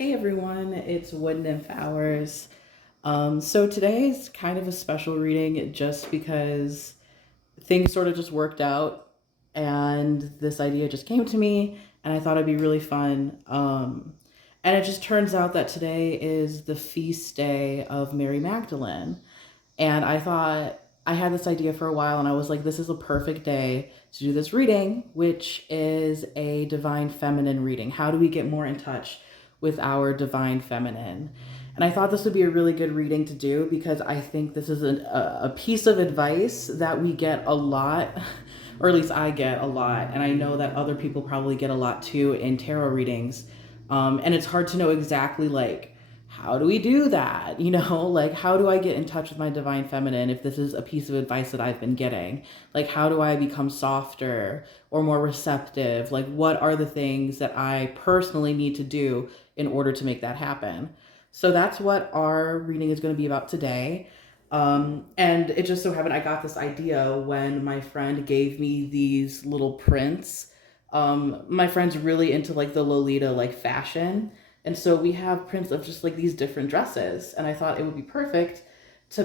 Hey everyone, it's Wood Nymph Hours. So today is kind of a special reading just because things sort of just worked out and this idea just came to me and I thought it'd be really fun. And it just turns out that today is the feast day of Mary Magdalene. And I thought I had this idea for a while and I was like, this is a perfect day to do this reading, which is a divine feminine reading. How do we get more in touch with our divine feminine? And I thought this would be a really good reading to do because I think this is a piece of advice that we get a lot, or at least I get a lot. And I know that other people probably get a lot too in tarot readings. And it's hard to know exactly like, how do we do that? Like, how do I get in touch with my divine feminine if this is a piece of advice that I've been getting? Like, how do I become softer or more receptive? Like, what are the things that I personally need to do in order to make that happen? So that's what our reading is going to be about today. And it just so happened I got this idea when my friend gave me these little prints. My friend's really into like the Lolita like fashion. And so we have prints of just like these different dresses. And I thought it would be perfect to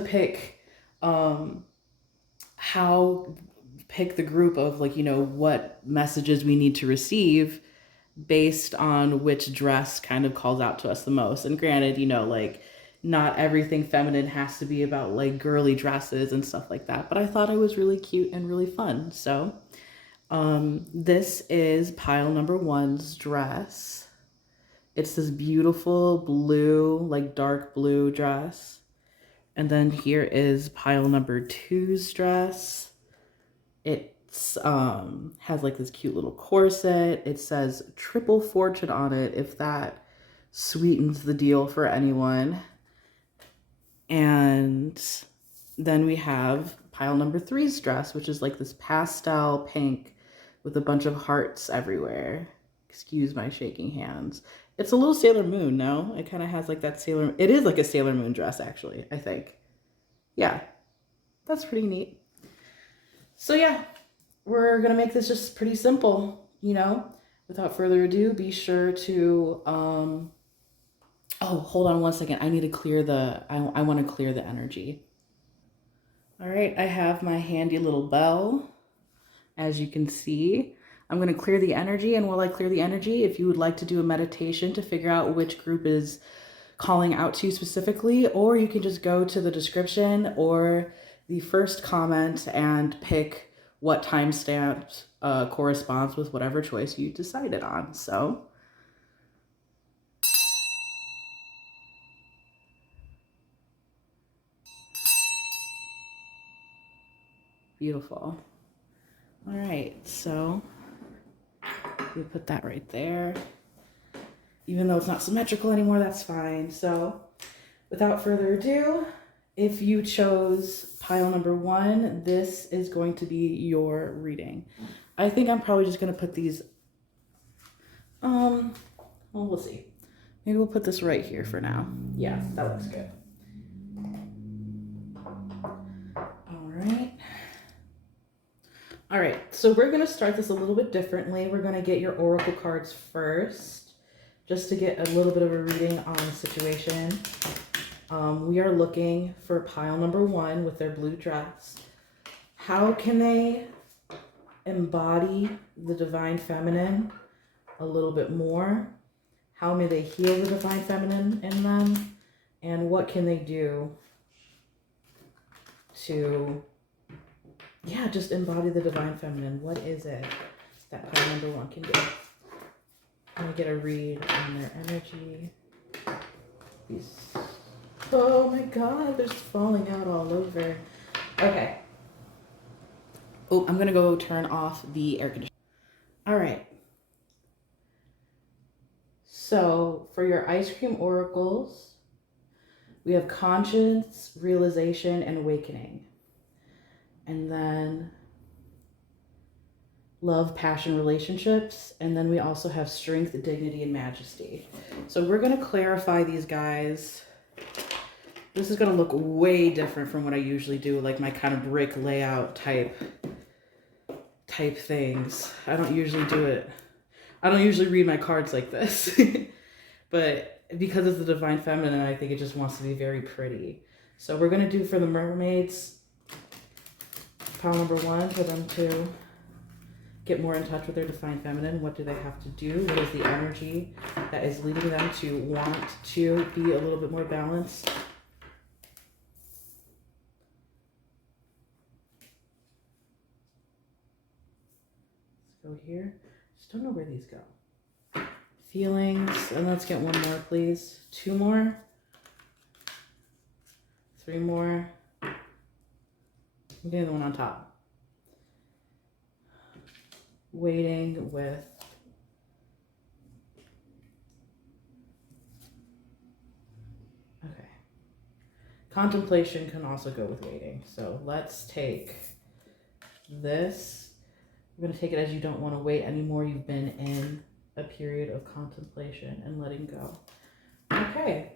how pick the group of like, what messages we need to receive based on which dress kind of calls out to us the most. And granted, like not everything feminine has to be about like girly dresses and stuff like that. But I thought it was really cute and really fun. So this is pile number one's dress. It's this beautiful blue, like dark blue dress. And then here is pile number two's dress. It's has like this cute little corset. It says triple fortune on it, if that sweetens the deal for anyone. And then we have pile number three's dress, which is like this pastel pink with a bunch of hearts everywhere. Excuse my shaking hands. It's a little Sailor Moon, no? It kind of has like that it is like a Sailor Moon dress, actually, I think. Yeah, that's pretty neat. So yeah, we're gonna make this just pretty simple, Without further ado, be sure to, oh, hold on one second. I need to clear I want to clear the energy. All right, I have my handy little bell, as you can see. I'm going to clear the energy, and while I clear the energy, if you would like to do a meditation to figure out which group is calling out to you specifically, or you can just go to the description or the first comment and pick what timestamp corresponds with whatever choice you decided on. So beautiful. All right, so we put that right there. Even though it's not symmetrical anymore, that's fine. So without further ado, if you chose pile number one, this is going to be your reading. I think I'm probably just going to put these, well, we'll see. Maybe we'll put this right here for now. Yeah, that looks good. All right, so we're going to start this a little bit differently. We're going to get your oracle cards first, just to get a little bit of a reading on the situation. We are looking for pile number one with their blue dress. How can they embody the divine feminine a little bit more? How may they heal the divine feminine in them? And what can they do to, just embody the divine feminine? What is it that pile number one can do? I'm gonna get a read on their energy. Oh my God, they're just falling out all over. Okay. Oh, I'm gonna go turn off the air conditioner. All right. So for your ice cream oracles, we have conscience, realization, and awakening. And then love, passion, relationships. And then we also have strength, dignity, and majesty. So we're going to clarify these guys. This is going to look way different from what I usually do, like my kind of brick layout type things. I don't usually do it. I don't usually read my cards like this. but because it's the divine feminine, I think it just wants to be very pretty. So we're going to do for the mermaids, pile number 1, for them to get more in touch with their divine feminine. What do they have to do? What is the energy that is leading them to want to be a little bit more balanced? Let's go here. Just don't know where these go. Feelings, and let's get 1 more, please. 2 more. 3 more. I'm getting the one on top. Waiting with okay. Contemplation can also go with waiting. So let's take this. We're going to take it as you don't want to wait anymore. You've been in a period of contemplation and letting go. Okay.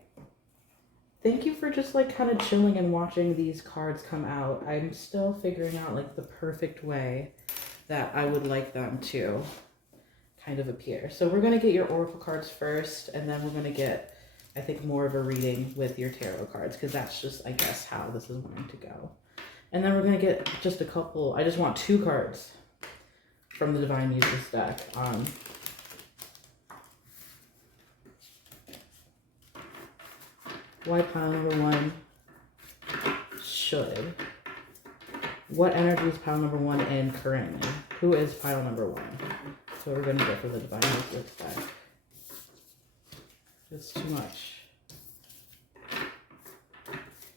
Thank you for just like kind of chilling and watching these cards come out. I'm still figuring out like the perfect way that I would like them to kind of appear. So we're going to get your oracle cards first, and then we're going to get, I think, more of a reading with your tarot cards, because that's just, I guess, how this is going to go. And then we're going to get just a couple, I just want 2 cards from the Divine Muses deck. Why pile number 1 should. What energy is pile number 1 in currently? Who is pile number 1? So we're going to go for the Divine Muses deck. It's too much.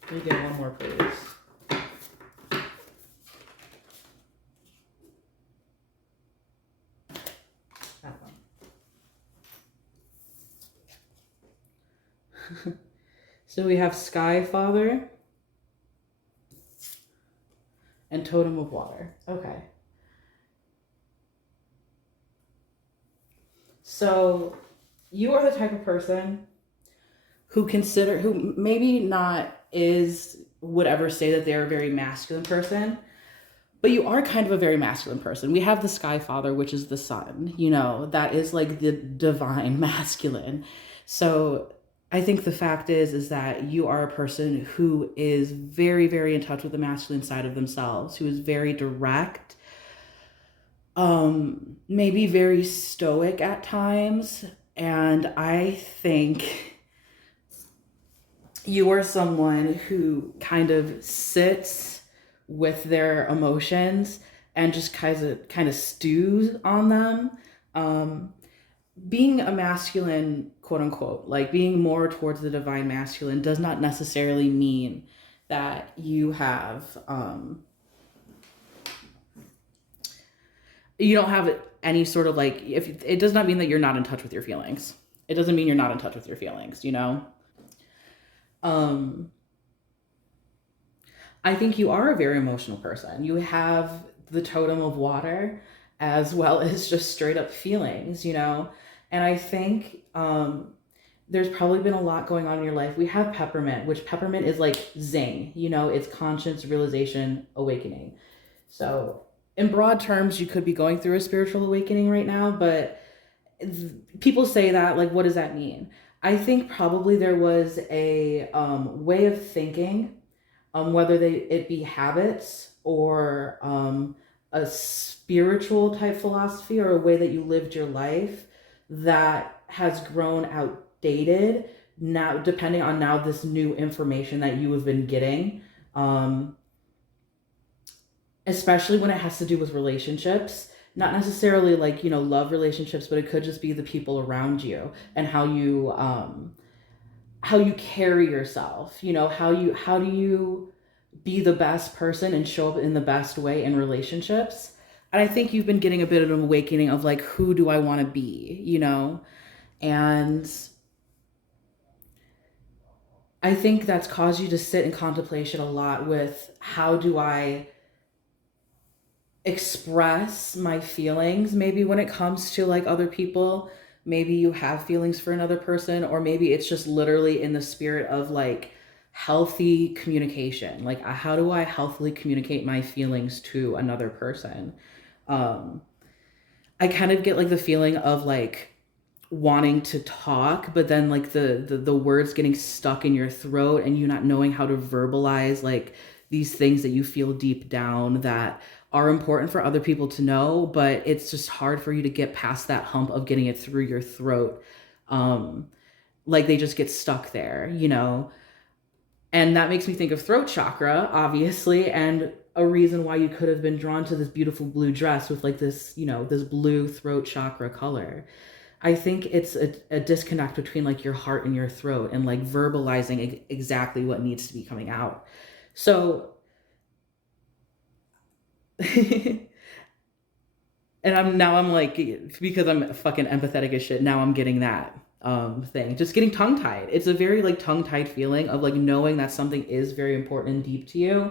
Let me get 1 more, please. That one. So we have Sky Father and Totem of Water. Okay. So you are the type of person who maybe not would ever say that they're a very masculine person, but you are kind of a very masculine person. We have the Sky Father, which is the sun, that is like the divine masculine. So I think the fact is that you are a person who is very, very in touch with the masculine side of themselves, who is very direct, maybe very stoic at times. And I think you are someone who kind of sits with their emotions and just kind of stews on them. Being a masculine, quote unquote, like being more towards the divine masculine does not necessarily mean that you have, you don't have any sort of like, if it does not mean that you're not in touch with your feelings. It doesn't mean you're not in touch with your feelings, I think you are a very emotional person. You have the Totem of Water as well as just straight up feelings, And I think there's probably been a lot going on in your life. We have Peppermint, which Peppermint is like zing, it's conscience, realization, awakening. So in broad terms, you could be going through a spiritual awakening right now, but people say that, like, what does that mean? I think probably there was a way of thinking, whether it be habits or a spiritual type philosophy or a way that you lived your life that has grown outdated now, depending on now this new information that you have been getting, especially when it has to do with relationships, not necessarily like, love relationships, but it could just be the people around you and how you carry yourself, how do you be the best person and show up in the best way in relationships. And I think you've been getting a bit of an awakening of like, who do I want to be, and I think that's caused you to sit in contemplation a lot with, how do I express my feelings? Maybe when it comes to like other people, maybe you have feelings for another person, or maybe it's just literally in the spirit of like healthy communication. Like, how do I healthily communicate my feelings to another person? I kind of get like the feeling of like wanting to talk, but then like the words getting stuck in your throat and you not knowing how to verbalize like these things that you feel deep down that are important for other people to know, but it's just hard for you to get past that hump of getting it through your throat. Like they just get stuck there, you know? And that makes me think of throat chakra, obviously, and a reason why you could have been drawn to this beautiful blue dress with like this, you know, this blue throat chakra color. I think it's a disconnect between like your heart and your throat and like verbalizing exactly what needs to be coming out. So, and I'm like, because I'm fucking empathetic as shit, now I'm getting that thing, just getting tongue tied. It's a very like tongue tied feeling of like knowing that something is very important and deep to you,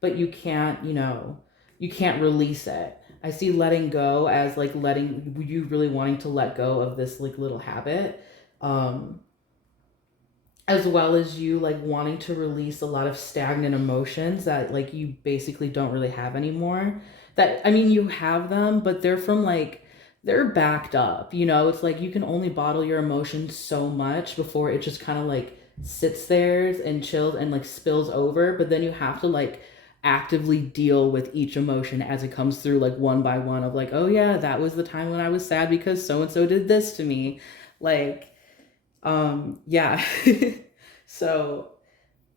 but you can't, you know, you can't release it. I see letting go as like letting you really wanting to let go of this like little habit, um, as well as you like wanting to release a lot of stagnant emotions that like you basically don't really have anymore. That, I mean, you have them, but they're from like, they're backed up, you know? It's like you can only bottle your emotions so much before it just kind of like sits there and chills and like spills over, but then you have to like actively deal with each emotion as it comes through, like one by one, of like, oh yeah, that was the time when I was sad because so and so did this to me. Like, yeah. So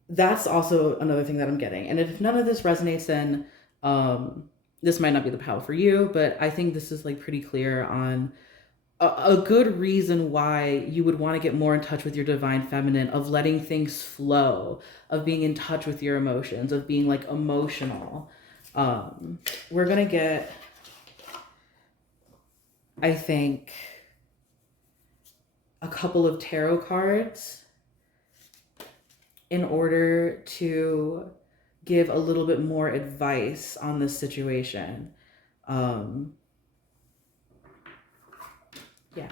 that's also another thing that I'm getting. And if none of this resonates, then this might not be the path for you, but I think this is like pretty clear on a good reason why you would want to get more in touch with your divine feminine, of letting things flow, of being in touch with your emotions, of being like emotional. We're gonna get, I think, a couple of tarot cards in order to give a little bit more advice on this situation. Yeah.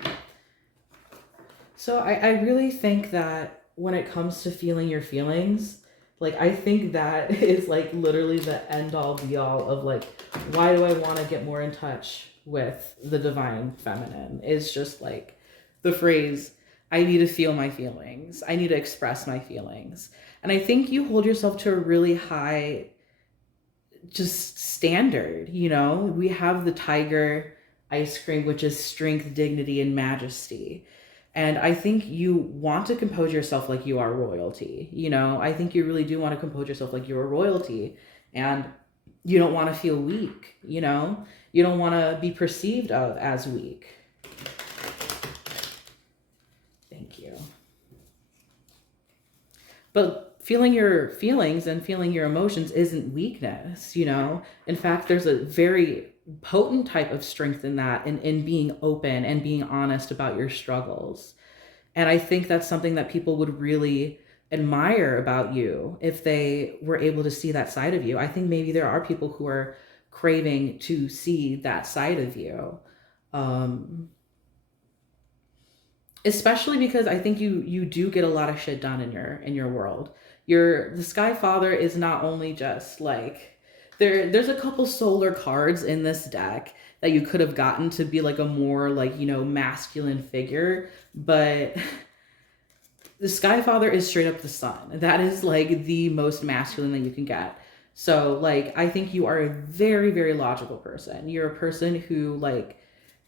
So I really think that when it comes to feeling your feelings, like I think that is like literally the end all be all of like, why do I want to get more in touch with the divine feminine? Is just like the phrase, I need to feel my feelings. I need to express my feelings. And I think you hold yourself to a really high just standard, you know? We have the tiger ice cream, which is strength, dignity, and majesty. And I think you want to compose yourself like you are royalty, you know? I think you really do want to compose yourself like you're royalty. And you don't want to feel weak, you know? You don't want to be perceived of as weak. Thank you. But feeling your feelings and feeling your emotions isn't weakness, you know? In fact, there's a very potent type of strength in that, in being open and being honest about your struggles. And I think that's something that people would really admire about you if they were able to see that side of you. I think maybe there are people who are craving to see that side of you. Especially because I think you do get a lot of shit done in your world. The Sky Father is not only just like, there's a couple solar cards in this deck that you could have gotten to be like a more like, you know, masculine figure, but the Sky Father is straight up the sun. That is like the most masculine that you can get. So like, I think you are a very, very logical person. You're a person who like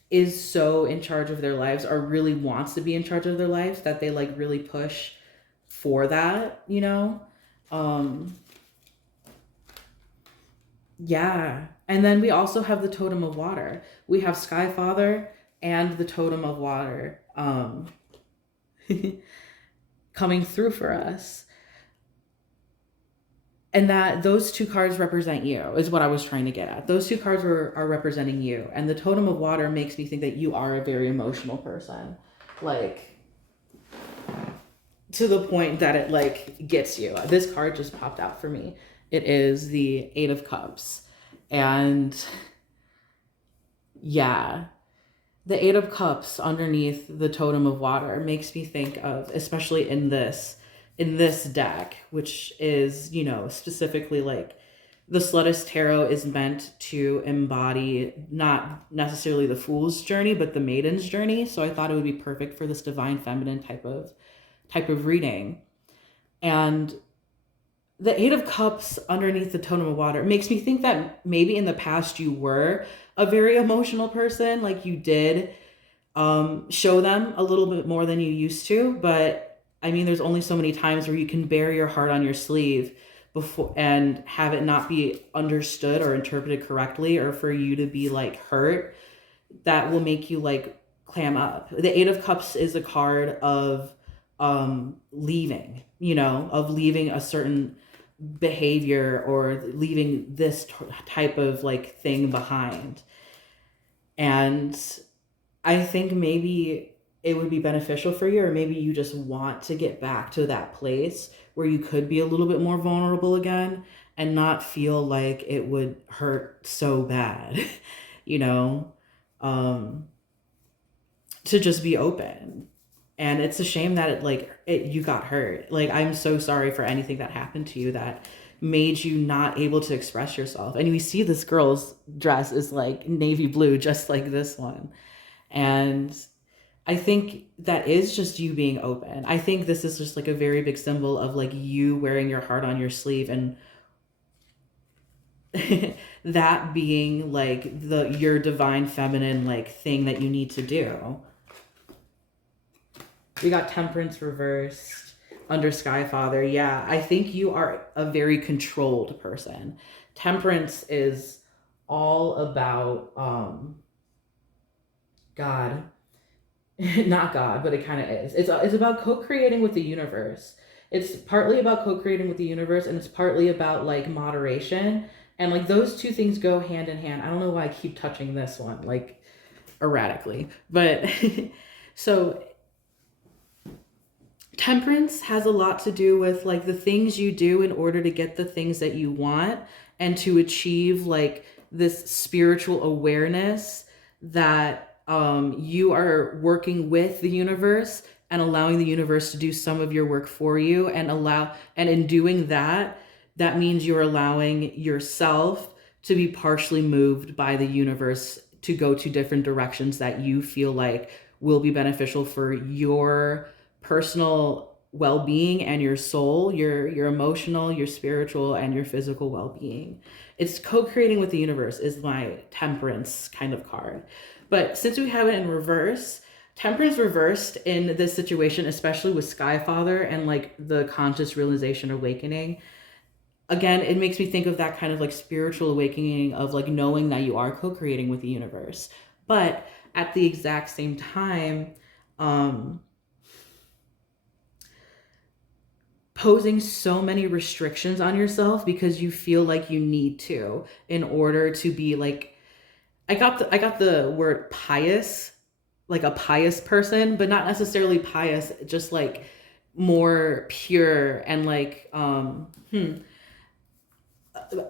is so in charge of their lives, or really wants to be in charge of their lives, that they like really push for that, you know? Yeah. And then we also have the totem of water. We have Sky Father and the totem of water coming through for us. And that those two cards represent you, is what I was trying to get at. Those two cards are representing you. And the totem of water makes me think that you are a very emotional person. Like, to the point that it like gets you. This card just popped out for me. It is the Eight of Cups. And yeah, the Eight of Cups underneath the totem of water makes me think of, especially in this deck, which is, you know, specifically like the Slutist Tarot is meant to embody not necessarily the fool's journey, but the maiden's journey. So I thought it would be perfect for this divine feminine type of reading. And the Eight of Cups underneath the Tone of Water makes me think that maybe in the past you were a very emotional person, like you did show them a little bit more than you used to. But I mean, there's only so many times where you can bear your heart on your sleeve before and have it not be understood or interpreted correctly, or for you to be like hurt. That will make you like clam up. The Eight of Cups is a card of leaving, of leaving a certain behavior or leaving this type of like thing behind. And I think maybe it would be beneficial for you, or maybe you just want to get back to that place where you could be a little bit more vulnerable again and not feel like it would hurt so bad, to just be open. And it's a shame that you got hurt. Like, I'm so sorry for anything that happened to you that made you not able to express yourself. And we see this girl's dress is like navy blue, just like this one. And I think that is just you being open. I think this is just like a very big symbol of like you wearing your heart on your sleeve, and that being like your divine feminine like thing that you need to do. We got Temperance reversed under Sky Father. Yeah, I think you are a very controlled person. Temperance is all about God. Not God, but it kind of is. It's about co-creating with the universe. It's partly about co-creating with the universe, and it's partly about like moderation. And like those two things go hand in hand. I don't know why I keep touching this one like erratically, but so Temperance has a lot to do with like the things you do in order to get the things that you want and to achieve like this spiritual awareness that you are working with the universe and allowing the universe to do some of your work for you, and in doing that, that means you're allowing yourself to be partially moved by the universe to go to different directions that you feel like will be beneficial for your personal well-being and your soul, your emotional, your spiritual, and your physical well-being. It's co-creating with the universe is my Temperance kind of card. But since we have it in reverse, Temperance reversed in this situation, especially with Sky Father and like the conscious realization awakening. Again, it makes me think of that kind of like spiritual awakening of like knowing that you are co-creating with the universe. But at the exact same time, posing so many restrictions on yourself because you feel like you need to in order to be like, I got the word pious, like a pious person, but not necessarily pious, just like more pure and like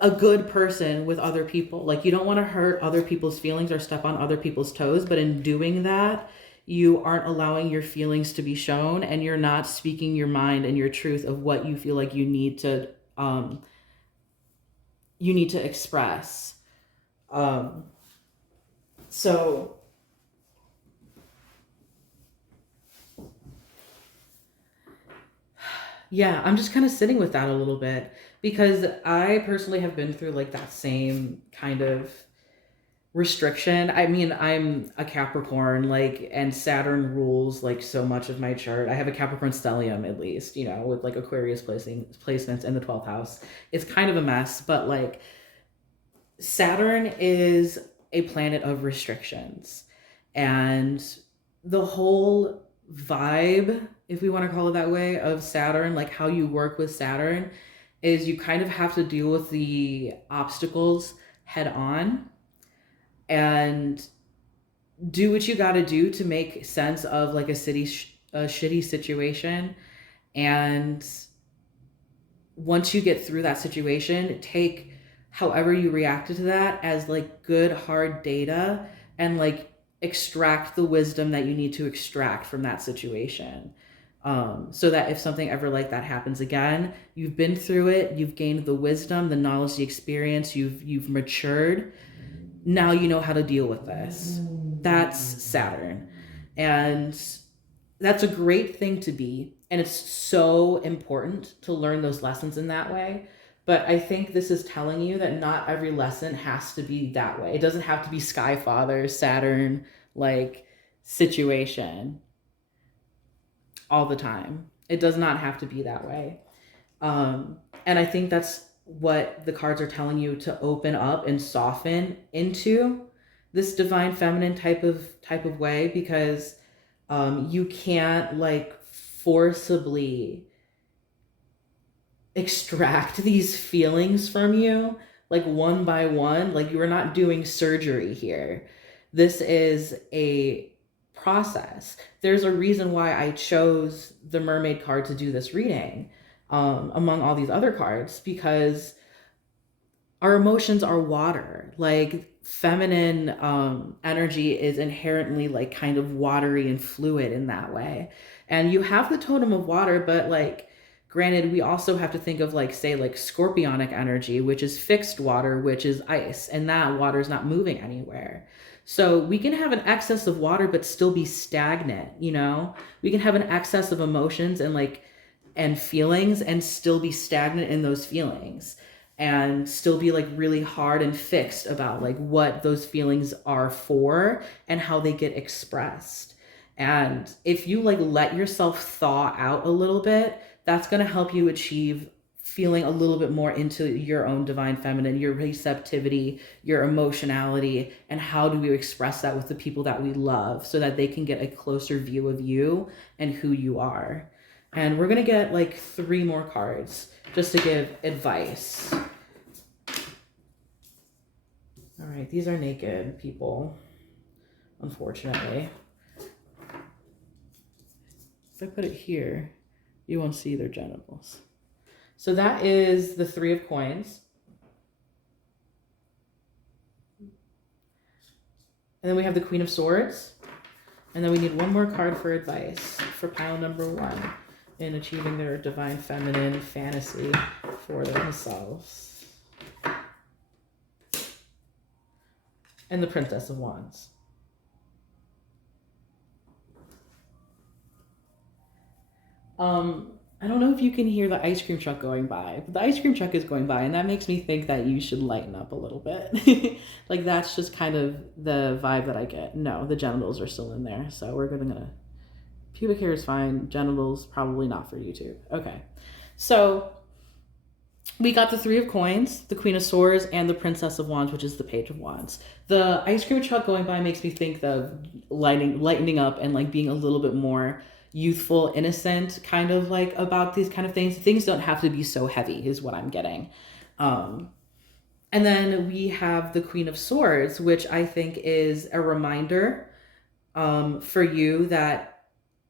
a good person with other people. Like you don't want to hurt other people's feelings or step on other people's toes, but in doing that, you aren't allowing your feelings to be shown, and you're not speaking your mind and your truth of what you feel like you need to express. So yeah, I'm just kind of sitting with that a little bit because I personally have been through like that same kind of restriction. I mean, I'm a Capricorn, like, and Saturn rules like so much of my chart. I have a Capricorn stellium at least, with like Aquarius placements in the 12th house. It's kind of a mess, but like Saturn is a planet of restrictions, and the whole vibe, if we want to call it that way, of Saturn, like how you work with Saturn is you kind of have to deal with the obstacles head on and do what you got to do to make sense of like a shitty situation. And once you get through that situation, take however you reacted to that as like good hard data and like extract the wisdom that you need to extract from that situation. So that if something ever like that happens again, you've been through it, you've gained the wisdom, the knowledge, the experience, you've matured. Now you know how to deal with this. That's Saturn. And that's a great thing to be. And it's so important to learn those lessons in that way. But I think this is telling you that not every lesson has to be that way. It doesn't have to be Sky Father, Saturn, like situation all the time. It does not have to be that way. And I think that's what the cards are telling you, to open up and soften into this divine feminine type of way, because you can't like forcibly extract these feelings from you like one by one. Like, you are not doing surgery here. This is a process. There's a reason why I chose the Mermaid card to do this reading among all these other cards, because our emotions are water. Like, feminine energy is inherently like kind of watery and fluid in that way. And you have the totem of water, but like, granted, we also have to think of like, say, like scorpionic energy, which is fixed water, which is ice, and that water is not moving anywhere. So we can have an excess of water but still be stagnant, you know? We can have an excess of emotions and feelings and still be stagnant in those feelings, and still be like really hard and fixed about like what those feelings are for and how they get expressed. And if you like let yourself thaw out a little bit, that's going to help you achieve feeling a little bit more into your own divine feminine, your receptivity, your emotionality, and how do we express that with the people that we love so that they can get a closer view of you and who you are. And we're going to get like 3 more cards just to give advice. All right, these are naked people, unfortunately. If I put it here, you won't see their genitals. So that is the 3 of coins. And then we have the Queen of Swords. And then we need 1 more card for advice for pile number 1 in achieving their divine feminine fantasy for themselves. And the Princess of Wands. I don't know if you can hear the ice cream truck going by, but the ice cream truck is going by, and that makes me think that you should lighten up a little bit. Like, that's just kind of the vibe that I get. No, the genitals are still in there, so we're gonna... Pubic hair is fine. Genitals, probably not for YouTube. Okay. So we got the 3 of coins, the Queen of Swords, and the Princess of Wands, which is the Page of Wands. The ice cream truck going by makes me think of lightening up and like being a little bit more youthful, innocent, kind of like about these kind of things. Things don't have to be so heavy is what I'm getting. And then we have the Queen of Swords, which I think is a reminder for you that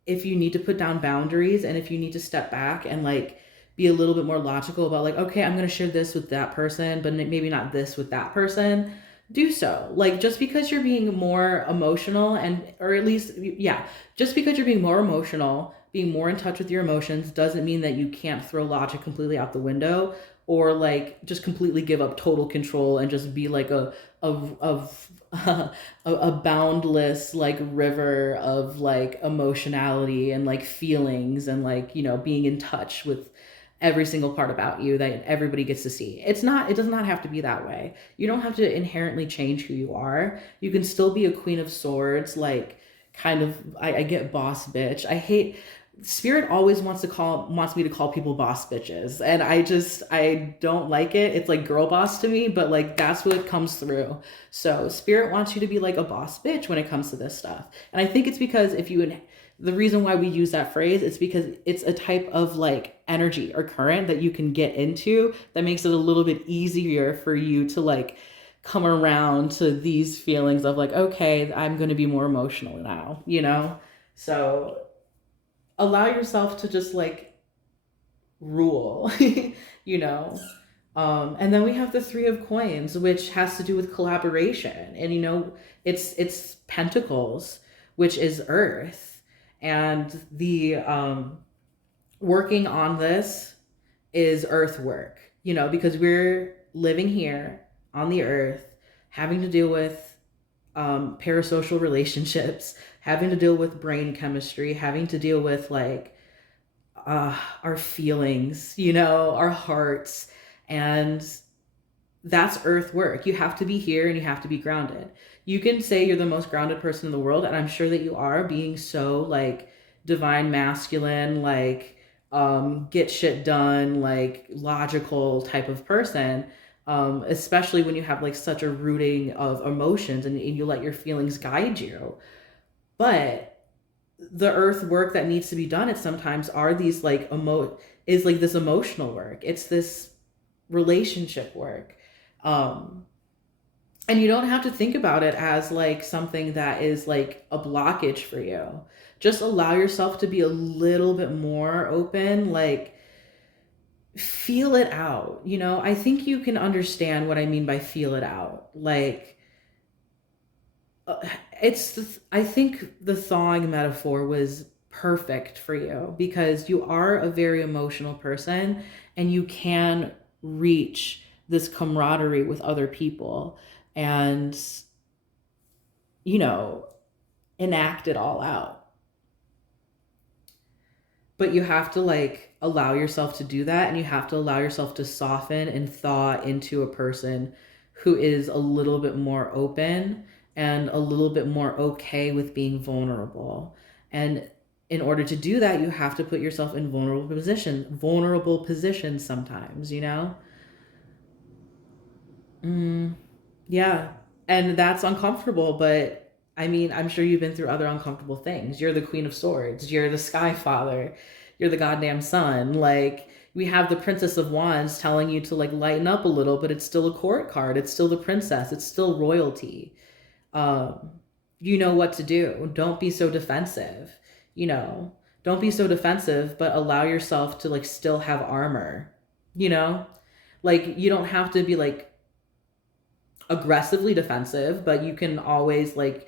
if you need to put down boundaries and if you need to step back and like be a little bit more logical about like, okay, I'm going to share this with that person, but maybe not this with that person, do so. Like, just because you're being more emotional or at least, yeah, just because you're being more emotional, being more in touch with your emotions doesn't mean that you can't throw logic completely out the window or like just completely give up total control and just be like a boundless like river of like emotionality and like feelings and like, you know, being in touch with every single part about you that everybody gets to see. It does not have to be that way. You don't have to inherently change who you are. You can still be a Queen of Swords, like kind of, I get boss bitch. I hate, Spirit always wants me to call people boss bitches. And I don't like it. It's like girl boss to me, but like that's what comes through. So Spirit wants you to be like a boss bitch when it comes to this stuff. And I think it's because the reason why we use that phrase is because it's a type of like energy or current that you can get into that makes it a little bit easier for you to like come around to these feelings of like, okay, I'm going to be more emotional now, you know? So allow yourself to just like rule, you know? And then we have the 3 of coins, which has to do with collaboration. And, you know, it's Pentacles, which is earth. And the working on this is earth work, you know, because we're living here on the earth, having to deal with parasocial relationships, having to deal with brain chemistry, having to deal with like our feelings, you know, our hearts. And that's earth work. You have to be here and you have to be grounded. You can say you're the most grounded person in the world, and I'm sure that you are, being so like divine masculine, like get shit done, like logical type of person. Especially when you have like such a rooting of emotions, and you let your feelings guide you. But the earth work that needs to be done at sometimes are these like is like this emotional work. It's this relationship work. Um, and you don't have to think about it as like something that is like a blockage for you. Just allow yourself to be a little bit more open, like feel it out. You know, I think you can understand what I mean by feel it out. Like, I think the thawing metaphor was perfect for you because you are a very emotional person and you can reach this camaraderie with other people and, you know, enact it all out. But you have to like allow yourself to do that, and you have to allow yourself to soften and thaw into a person who is a little bit more open and a little bit more okay with being vulnerable. And in order to do that, you have to put yourself in vulnerable positions sometimes, you know? Yeah. And that's uncomfortable, but I mean, I'm sure you've been through other uncomfortable things. You're the Queen of Swords, you're the Sky Father, you're the goddamn sun. Like, we have the Princess of Wands telling you to like lighten up a little, but it's still a court card. It's still the princess, it's still royalty. Um, you know what to do. Don't be so defensive, you know. Don't be so defensive, but allow yourself to like still have armor, you know? Like, you don't have to be like aggressively defensive, but you can always like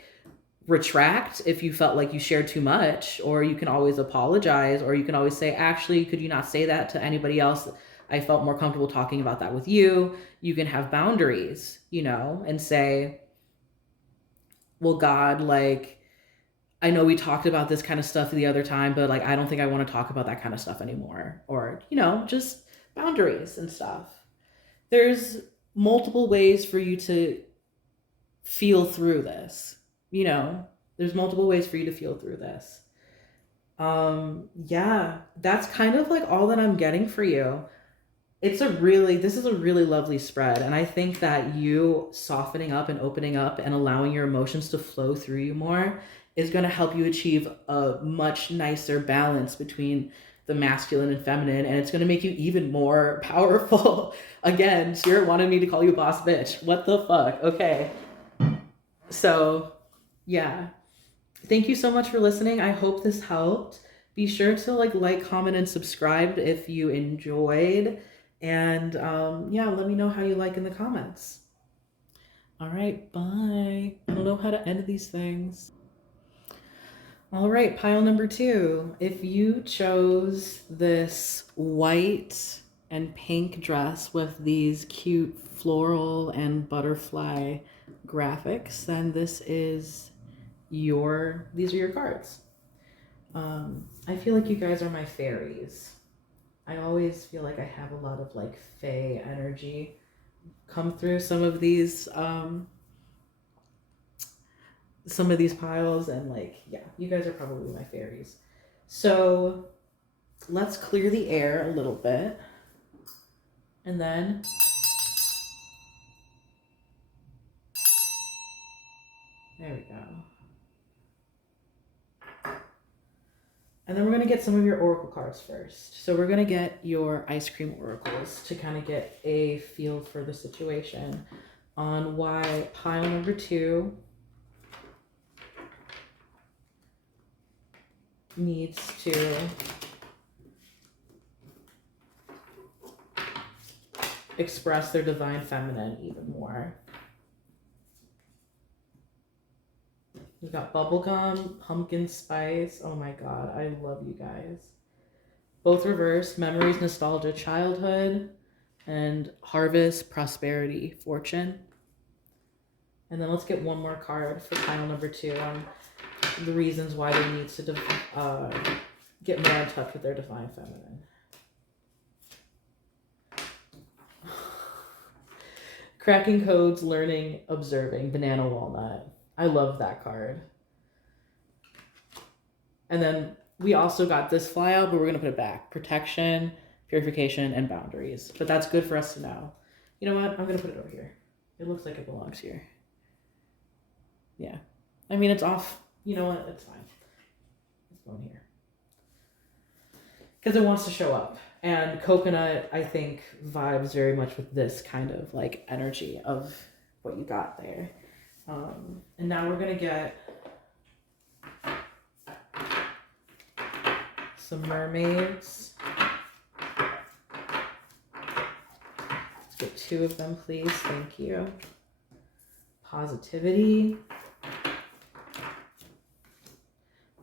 retract if you felt like you shared too much, or you can always apologize, or you can always say, actually, could you not say that to anybody else? I felt more comfortable talking about that with you. You can have boundaries, you know, and say, well, God, like, I know we talked about this kind of stuff the other time, but like, I don't think I want to talk about that kind of stuff anymore. Or, you know, just boundaries and stuff. There's multiple ways for you to feel through this. You know, there's multiple ways for you to feel through this. Yeah, that's kind of like all that I'm getting for you. This is a really lovely spread. And I think that you softening up and opening up and allowing your emotions to flow through you more is going to help you achieve a much nicer balance between the masculine and feminine. And it's going to make you even more powerful. Again, Spirit wanted me to call you boss bitch. What the fuck? Okay. So, yeah. Thank you so much for listening. I hope this helped. Be sure to like, comment, and subscribe if you enjoyed. And yeah, let me know how you like in the comments. All right, bye. I don't know how to end these things. All right, pile number 2. If you chose this white and pink dress with these cute floral and butterfly graphics, then these are your cards. I feel like you guys are my fairies. I always feel like I have a lot of like fae energy come through some of these piles, and like, yeah, you guys are probably my fairies. So let's clear the air a little bit, and then there we go. And then we're going to get some of your oracle cards first. So we're going to get your ice cream oracles to kind of get a feel for the situation on why pile number 2 needs to express their divine feminine even more. We've got bubblegum, pumpkin spice. Oh my god, I love you guys. Both reversed, memories, nostalgia, childhood, and harvest, prosperity, fortune. And then let's get one more card for pile number 2 on the reasons why they need to get more in touch with their divine feminine. Cracking codes, learning, observing, banana walnut. I love that card. And then we also got this fly out, but we're going to put it back. Protection, purification, and boundaries. But that's good for us to know. You know what? I'm going to put it over here. It looks like it belongs here. Yeah. I mean, it's off. You know what? It's fine. It's going here. Because it wants to show up. And coconut, I think, vibes very much with this kind of like energy of what you got there. And now we're going to get some mermaids. Let's get 2 of them, please. Thank you. Positivity.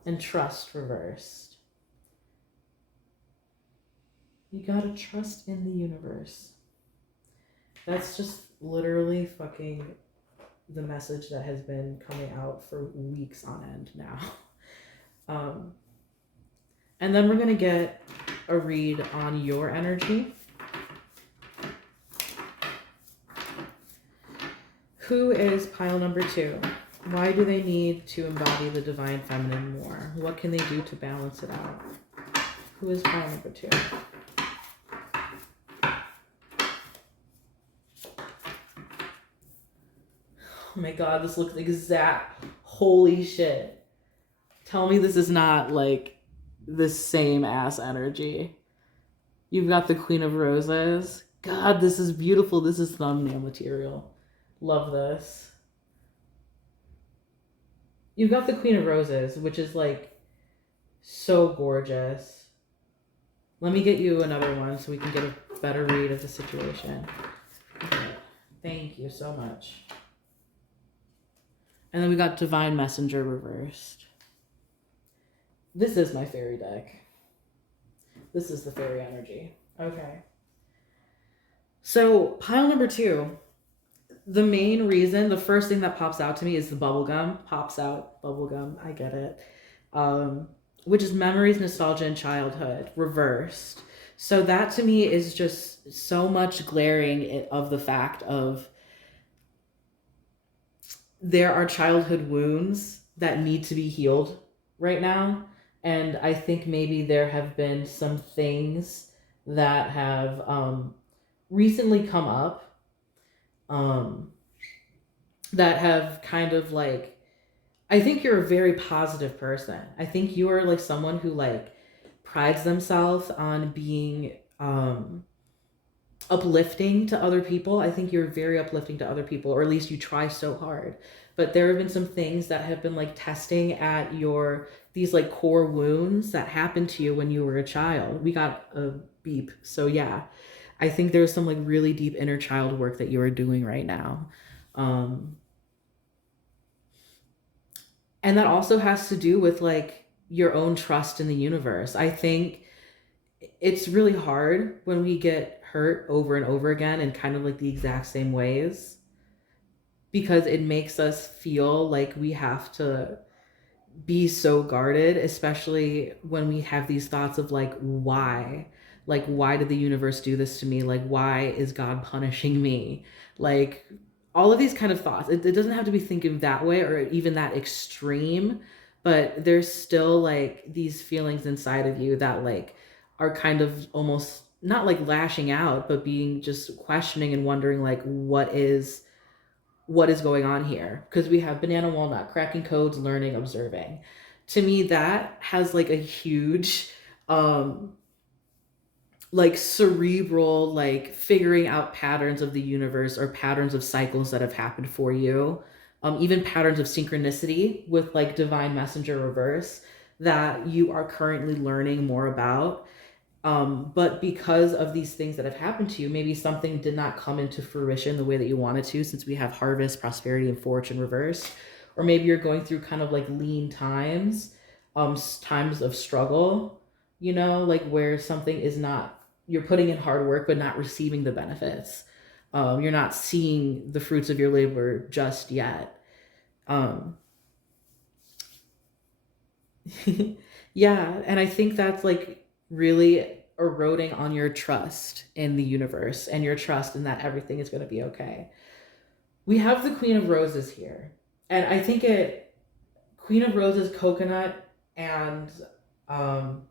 And trust reversed. You gotta trust in the universe. That's just literally fucking the message that has been coming out for weeks on end now. And then we're gonna get a read on your energy. Who is pile number 2? Why do they need to embody the divine feminine more? What can they do to balance it out? Who is pile number 2? Oh my god, this looks exact. Holy shit. Tell me this is not like the same ass energy. You've got the Queen of Roses. God, this is beautiful. This is thumbnail material. Love this. You've got the Queen of Roses, which is like so gorgeous. Let me get you another one so we can get a better read of the situation. Okay. Thank you so much. And then we got Divine Messenger reversed. This is my fairy deck. This is the fairy energy. Okay. So pile number 2, the main reason, the first thing that pops out to me is the bubblegum. Pops out, bubblegum, I get it. Which is memories, nostalgia, and childhood reversed. So that to me is just so much glaring of the fact of there are childhood wounds that need to be healed right now. And I think maybe there have been some things that have recently come up that have kind of like, I think you're a very positive person. I think you are like someone who like prides themselves on being uplifting to other people. I think you're very uplifting to other people, or at least you try so hard. But there have been some things that have been like testing at these like core wounds that happened to you when you were a child. We got a beep. So yeah, I think there's some like really deep inner child work that you are doing right now. And that also has to do with like your own trust in the universe. I think it's really hard when we get hurt over and over again in kind of like the exact same ways, because it makes us feel like we have to be so guarded, especially when we have these thoughts of like, why? Like, why did the universe do this to me? Like, why is God punishing me? Like, all of these kind of thoughts. It doesn't have to be thinking that way or even that extreme, but there's still like these feelings inside of you that like are kind of almost not like lashing out, but being just questioning and wondering like, what is going on here? Because we have banana walnut, cracking codes, learning, observing. To me, that has like a huge like cerebral, like figuring out patterns of the universe or patterns of cycles that have happened for you. Even patterns of synchronicity with like divine messenger reverse that you are currently learning more about. But because of these things that have happened to you, maybe something did not come into fruition the way that you wanted to, since we have harvest, prosperity, and fortune reverse, or maybe you're going through kind of like lean times, times of struggle, you know, like where something is not, you're putting in hard work but not receiving the benefits. You're not seeing the fruits of your labor just yet. Um, yeah, and I think that's like really eroding on your trust in the universe and your trust in that everything is going to be okay. We have the Queen of Roses here, and I think it Queen of Roses, coconut, and um,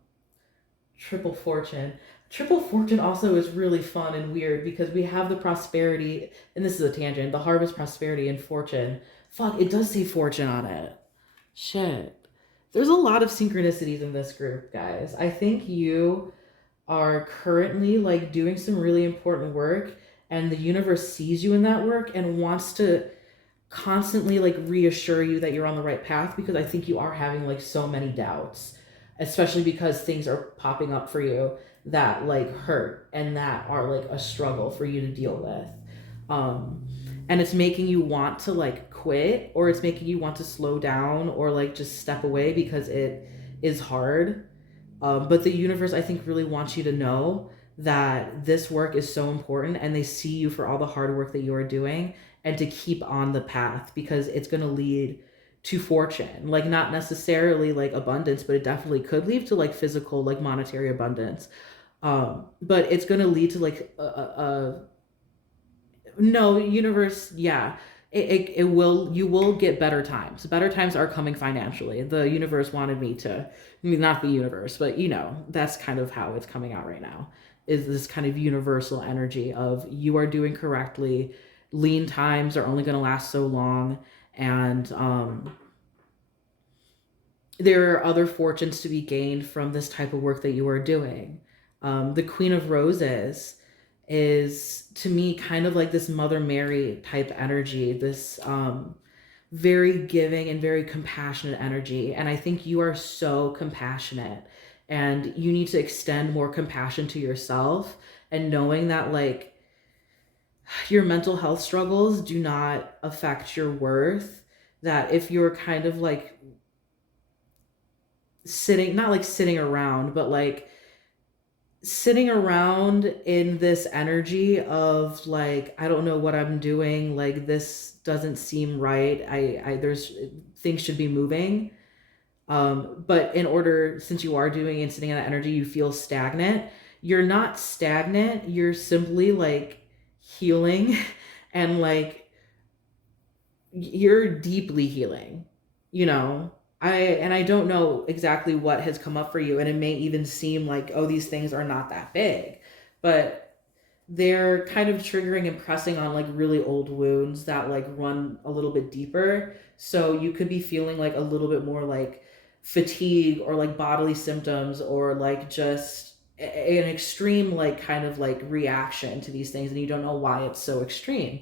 Triple Fortune. Triple Fortune also is really fun and weird because we have the prosperity, and this is a tangent, the harvest, prosperity, and fortune. Fuck, it does say fortune on it. Shit. There's a lot of synchronicities in this group, guys. I think you are currently like doing some really important work, and the universe sees you in that work and wants to constantly like reassure you that you're on the right path, because I think you are having like so many doubts, especially because things are popping up for you that like hurt and that are like a struggle for you to deal with. Um and it's making you want to like quit, or it's making you want to slow down or like just step away because it is hard. But the universe, I think, really wants you to know that this work is so important, and they see you for all the hard work that you are doing, and to keep on the path because it's going to lead to fortune. Like, not necessarily like abundance, but it definitely could lead to like physical, like monetary abundance. But it's going to lead to like no, universe, yeah. It will, you will get better times. Better times are coming financially. The universe wanted me to, I mean, not the universe, but you know, that's kind of how it's coming out right now. Is this kind of universal energy of you are doing correctly. Lean times are only going to last so long, and there are other fortunes to be gained from this type of work that you are doing. The Queen of Roses is to me kind of like this Mother Mary type energy, this very giving and very compassionate energy. And I think you are so compassionate, and you need to extend more compassion to yourself, and knowing that like your mental health struggles do not affect your worth. That if you're kind of like sitting, not like sitting around, but like sitting around in this energy of like, I don't know what I'm doing, like this doesn't seem right, I there's things should be moving. But in order, since you are doing and sitting in that energy, you feel stagnant. You're not stagnant, you're simply like healing and like you're deeply healing, you know. I don't know exactly what has come up for you, and it may even seem like, oh, these things are not that big, but they're kind of triggering and pressing on like really old wounds that like run a little bit deeper. So you could be feeling like a little bit more like fatigue or like bodily symptoms, or like just an extreme like kind of like reaction to these things, and you don't know why it's so extreme.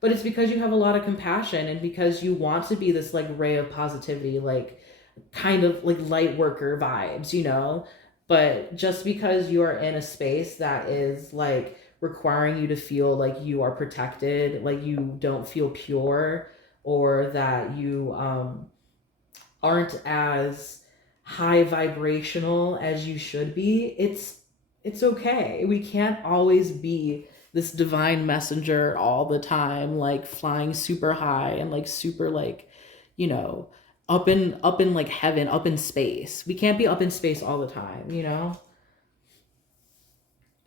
But it's because you have a lot of compassion, and because you want to be this like ray of positivity, like kind of like light worker vibes, you know. But just because you are in a space that is like requiring you to feel like you are protected, like you don't feel pure, or that you aren't as high vibrational as you should be, it's okay. We can't always be this divine messenger all the time, like flying super high and like super like, you know, up in like heaven, up in space. We can't be up in space all the time, you know?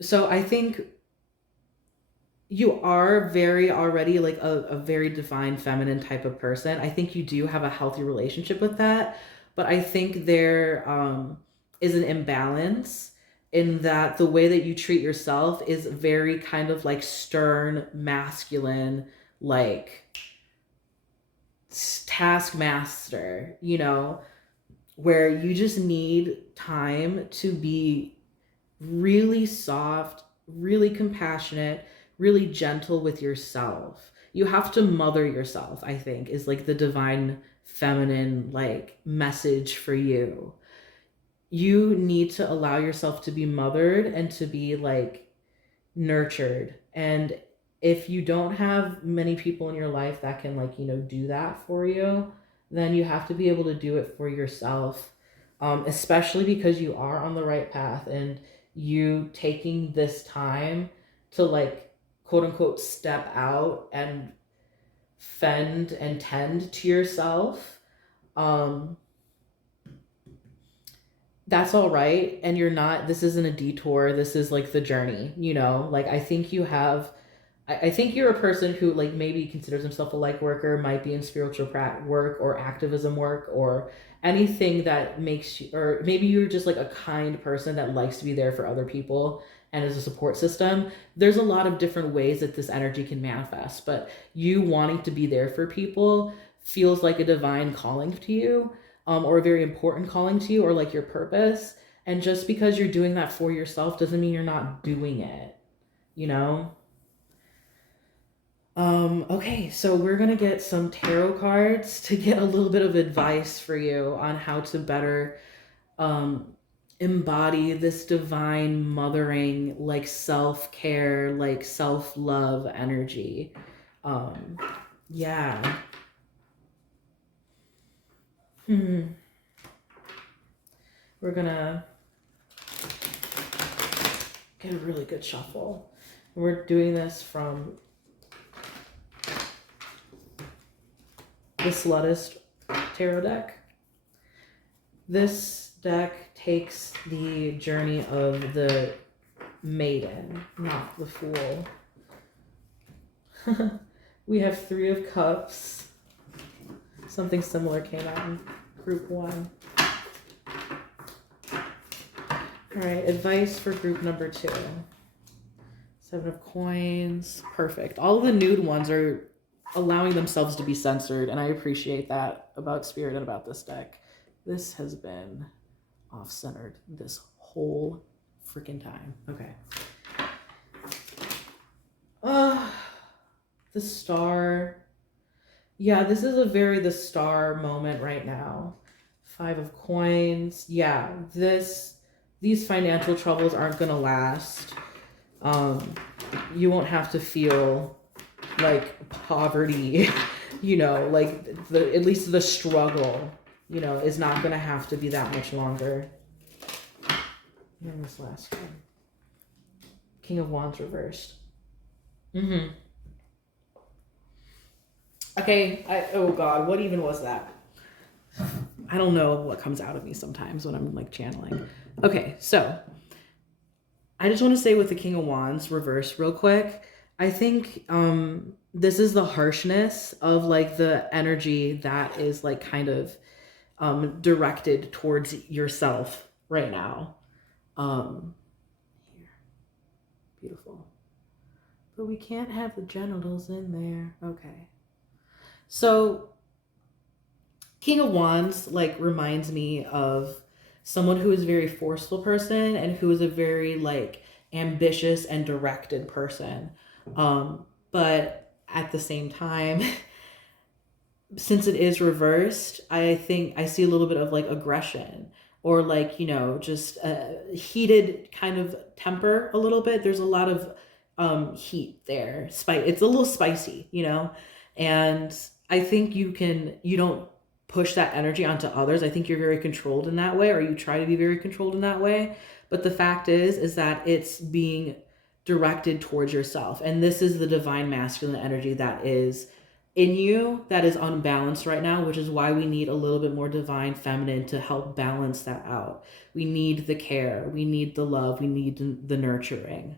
So I think you are very already like a very defined feminine type of person. I think you do have a healthy relationship with that, but I think there is an imbalance in that the way that you treat yourself is very kind of like stern, masculine, like taskmaster, you know, where you just need time to be really soft, really compassionate, really gentle with yourself. You have to mother yourself, I think, is like the divine feminine like message for you. You need to allow yourself to be mothered and to be like nurtured. And if you don't have many people in your life that can like, you know, do that for you, then you have to be able to do it for yourself, especially because you are on the right path, and you taking this time to like quote unquote step out and fend and tend to yourself. That's all right. And you're not, this isn't a detour. This is like the journey, you know? Like, I think you have, I think you're a person who like maybe considers himself a light worker, might be in spiritual work or activism work or anything that makes you, or maybe you're just like a kind person that likes to be there for other people and as a support system. There's a lot of different ways that this energy can manifest, but you wanting to be there for people feels like a divine calling to you, or a very important calling to you, or like your purpose. And just because you're doing that for yourself doesn't mean you're not doing it, you know? Okay, so we're gonna get some tarot cards to get a little bit of advice for you on how to better embody this divine mothering, like self-care, like self-love energy. Yeah. We're gonna get a really good shuffle. We're doing this from the Slutist Tarot deck. This deck takes the journey of the maiden, not the fool. We have 3 of Cups. Something similar came out in group 1. All right, advice for group number 2. 7 of Coins. Perfect. All of the nude ones are allowing themselves to be censored, and I appreciate that about Spirit and about this deck. This has been off-centered this whole freaking time. Okay. The Star. Yeah, this is a very the Star moment right now. 5 of Coins. Yeah, these financial troubles aren't gonna last. You won't have to feel like poverty, you know, like at least the struggle, you know, is not gonna have to be that much longer. And this last one. King of Wands reversed. Okay, oh God, what even was that? I don't know what comes out of me sometimes when I'm like channeling. Okay, so I just want to say with the King of Wands reverse real quick, I think this is the harshness of like the energy that is like kind of directed towards yourself right now. Here. Beautiful. But we can't have the genitals in there. Okay. So King of Wands like reminds me of someone who is a very forceful person and who is a very like ambitious and directed person. But at the same time, since it is reversed, I think I see a little bit of like aggression or like, you know, just a heated kind of temper a little bit. There's a lot of heat there. It's a little spicy, you know? And I think you don't push that energy onto others. I think you're very controlled in that way, or you try to be very controlled in that way. But the fact is that it's being directed towards yourself. And this is the divine masculine energy that is in you that is unbalanced right now, which is why we need a little bit more divine feminine to help balance that out. We need the care, we need the love, we need the nurturing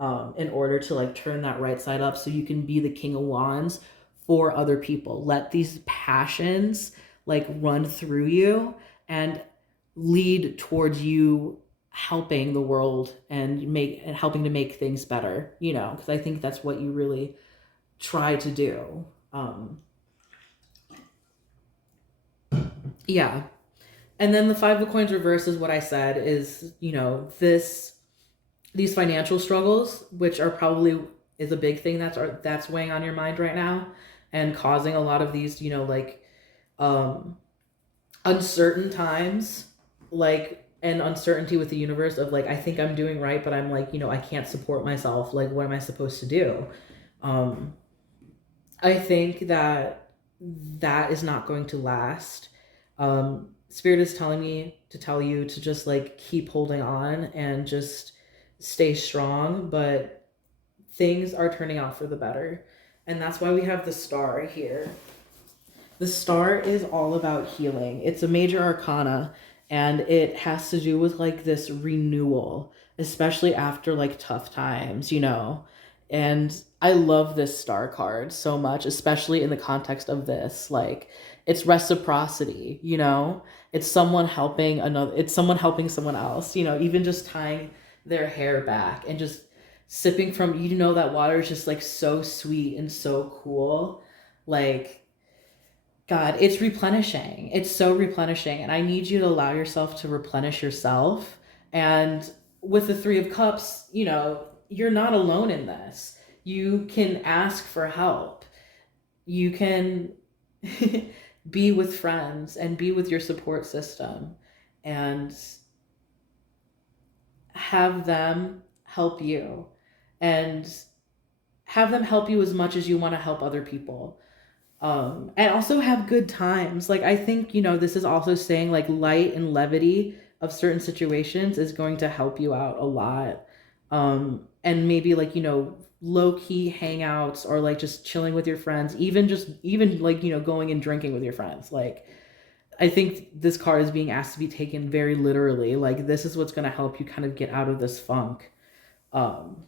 in order to like turn that right side up so you can be the King of Wands for other people. Let these passions like run through you and lead towards you helping the world and helping to make things better, you know, because I think that's what you really try to do. Yeah. And then the 5 of Coins reverse is what I said is, you know, these financial struggles, which are probably is a big thing that's weighing on your mind right now and causing a lot of these, you know, like uncertain times, like, and uncertainty with the universe of like, I think I'm doing right, but I'm like, you know, I can't support myself. Like, what am I supposed to do? I think that that is not going to last. Spirit is telling me to tell you to just like keep holding on and just stay strong, but things are turning out for the better. And that's why we have the star here. The star is all about healing. It's a major arcana, and it has to do with like this renewal, especially after like tough times, you know. And I love this star card so much, especially in the context of this. Like, it's reciprocity, you know? It's someone helping someone else, you know, even just tying their hair back and just sipping from, you know, that water is just like so sweet and so cool. Like, God, it's replenishing. It's so replenishing. And I need you to allow yourself to replenish yourself. And with the Three of Cups, you know, you're not alone in this. You can ask for help. You can be with friends and be with your support system and have them help you and have them help you as much as you want to help other people. And also have good times. Like, I think, you know, this is also saying like light and levity of certain situations is going to help you out a lot. And maybe like, you know, low key hangouts or like just chilling with your friends, even like, you know, going and drinking with your friends. Like, I think this card is being asked to be taken very literally. Like, this is what's going to help you kind of get out of this funk. Um,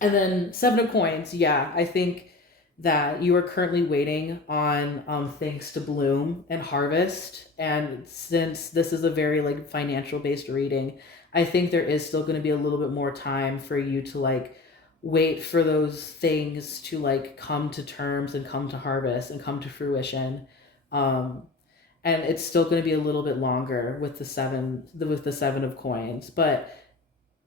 and then Seven of Coins, yeah, I think that you are currently waiting on things to bloom and harvest. And since this is a very like financial based reading, I think there is still going to be a little bit more time for you to like wait for those things to like come to terms and come to harvest and come to fruition. Um, and it's still going to be a little bit longer with the Seven of Coins, but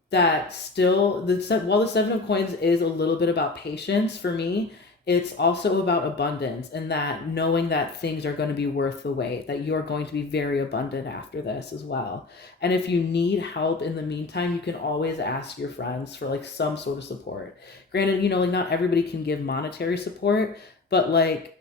that still while the Seven of Coins is a little bit about patience for me, it's also about abundance, and that knowing that things are going to be worth the wait, that you're going to be very abundant after this as well. And if you need help in the meantime, you can always ask your friends for like some sort of support. Granted, you know, like not everybody can give monetary support, but like,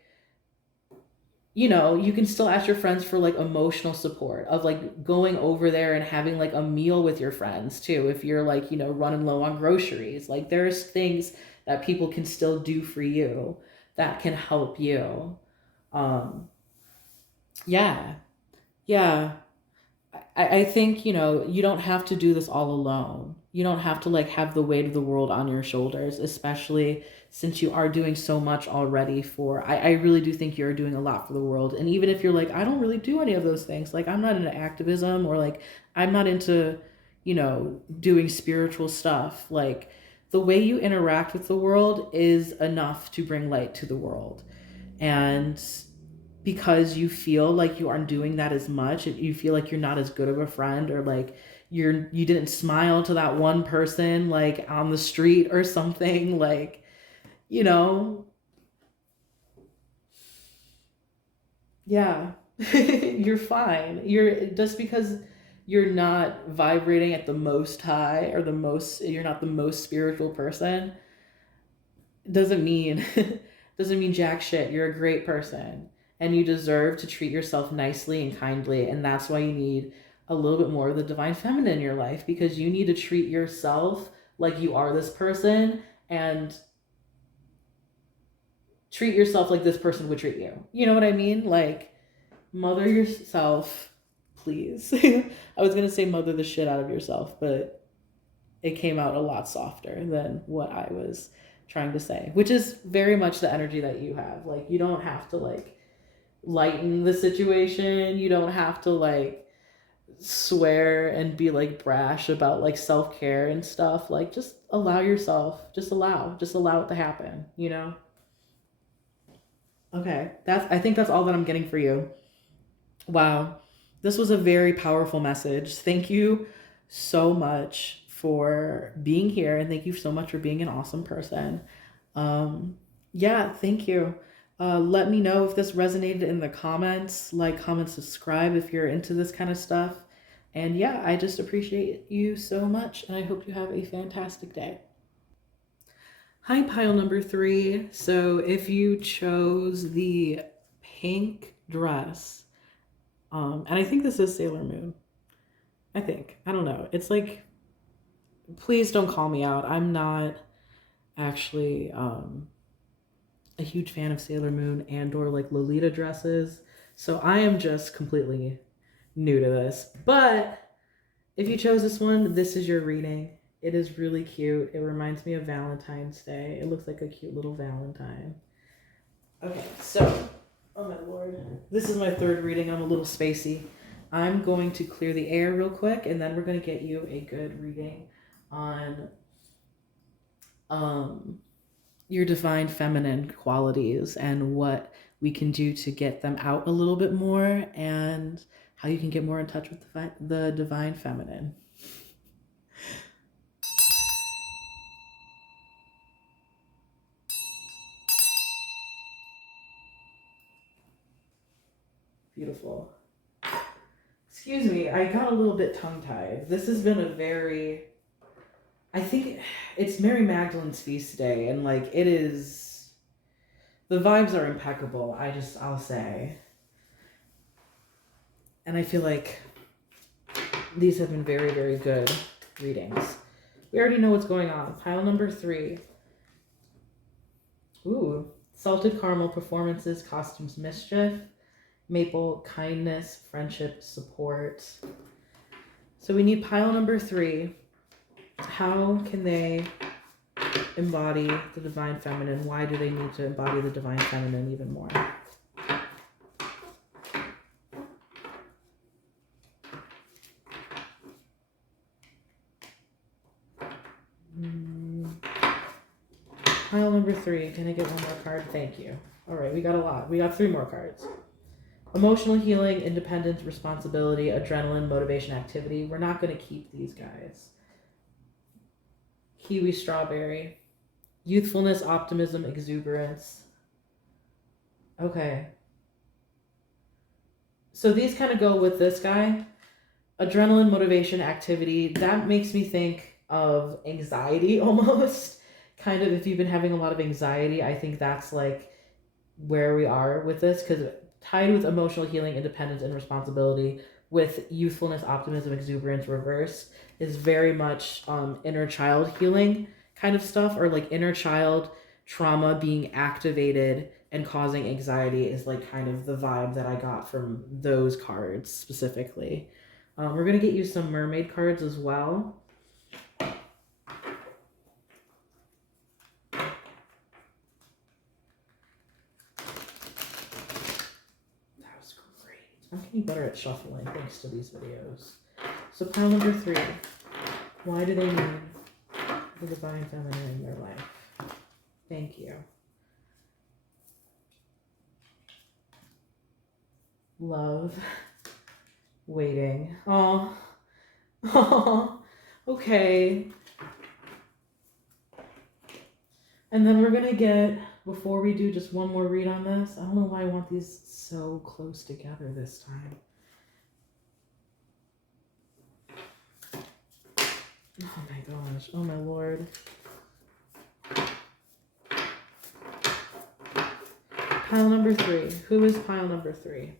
you know, you can still ask your friends for like emotional support of like going over there and having like a meal with your friends too. If you're like, you know, running low on groceries, like there's things that people can still do for you that can help you. Um, yeah, yeah. I think, you know, you don't have to do this all alone. You don't have to like have the weight of the world on your shoulders, especially since you are doing so much already for, I really do think you're doing a lot for the world. And even if you're like, I don't really do any of those things, like I'm not into activism or like I'm not into, you know, doing spiritual stuff, like the way you interact with the world is enough to bring light to the world. And because you feel like you aren't doing that as much, you feel like you're not as good of a friend, or like you didn't smile to that one person like on the street or something, like, you know, yeah. You're fine. You're just because you're not vibrating at the most high, or the most, you're not the most spiritual person, doesn't mean doesn't mean jack shit. You're a great person, and you deserve to treat yourself nicely and kindly, and that's why you need a little bit more of the divine feminine in your life, because you need to treat yourself like you are this person, and treat yourself like this person would treat you. You know what I mean? Like, mother yourself, please. I was gonna say mother the shit out of yourself, but it came out a lot softer than what I was trying to say, which is very much the energy that you have. Like, you don't have to like lighten the situation. You don't have to like swear and be like brash about like self-care and stuff. Like, just allow yourself, just allow it to happen, you know? Okay. I think that's all that I'm getting for you. Wow. This was a very powerful message. Thank you so much for being here, and thank you so much for being an awesome person. Um, yeah, thank you. Let me know if this resonated in the comments. Like, comment, subscribe if you're into this kind of stuff. And yeah, I just appreciate you so much, and I hope you have a fantastic day. Hi, pile number 3. So if you chose the pink dress. And I think this is Sailor Moon. I don't know. It's like, please don't call me out. I'm not actually a huge fan of Sailor Moon and or like Lolita dresses. So I am just completely new to this. But if you chose this one, this is your reading. It is really cute. It reminds me of Valentine's Day. It looks like a cute little Valentine. Okay, so, oh my lord. This is my third reading. I'm a little spacey. I'm going to clear the air real quick, and then we're going to get you a good reading on your divine feminine qualities and what we can do to get them out a little bit more, and how you can get more in touch with the divine feminine. Beautiful. Excuse me, I got a little bit tongue-tied. This has been a very... I think it's Mary Magdalene's feast day, and like it is... The vibes are impeccable, I'll say. And I feel like these have been very, very good readings. We already know what's going on. Pile number 3. Ooh. Salted caramel, performances, costumes, mischief. Maple, kindness, friendship, support. So we need pile number 3. How can they embody the divine feminine? Why do they need to embody the divine feminine even more? Pile number 3. Can I get one more card? Thank you. All right, we got a lot. We got 3 more cards. Emotional healing, independence, responsibility, adrenaline, motivation, activity. We're not going to keep these guys. Kiwi, strawberry. Youthfulness, optimism, exuberance. Okay. So these kind of go with this guy. Adrenaline, motivation, activity. That makes me think of anxiety almost. Kind of, if you've been having a lot of anxiety, I think that's like where we are with this, because tied with emotional healing, independence, and responsibility, with youthfulness, optimism, exuberance, reverse, is very much inner child healing kind of stuff, or like inner child trauma being activated and causing anxiety is like kind of the vibe that I got from those cards specifically. We're going to get you some mermaid cards as well. I'm getting better at shuffling thanks to these videos. So pile number 3. Why do they need the divine feminine in their life? Thank you. Love. Waiting. Oh. Oh. Okay. And then we're going to get, before we do just one more read on this, I don't know why I want these so close together this time. Oh my gosh. Oh my lord. Pile number 3. Who is pile number 3?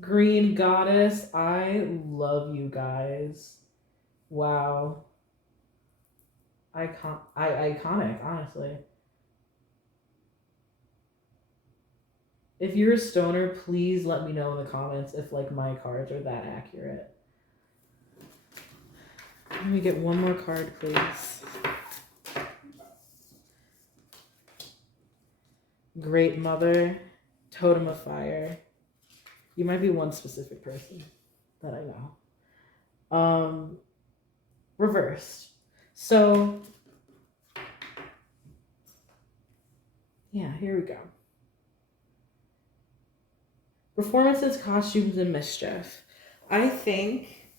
Green Goddess. I love you guys. Wow. Iconic, honestly. If you're a stoner, please let me know in the comments if like my cards are that accurate. Let me get one more card, please. Great Mother, Totem of Fire. You might be one specific person that I know. Reversed. So, yeah, here we go. Performances, costumes, and mischief. I think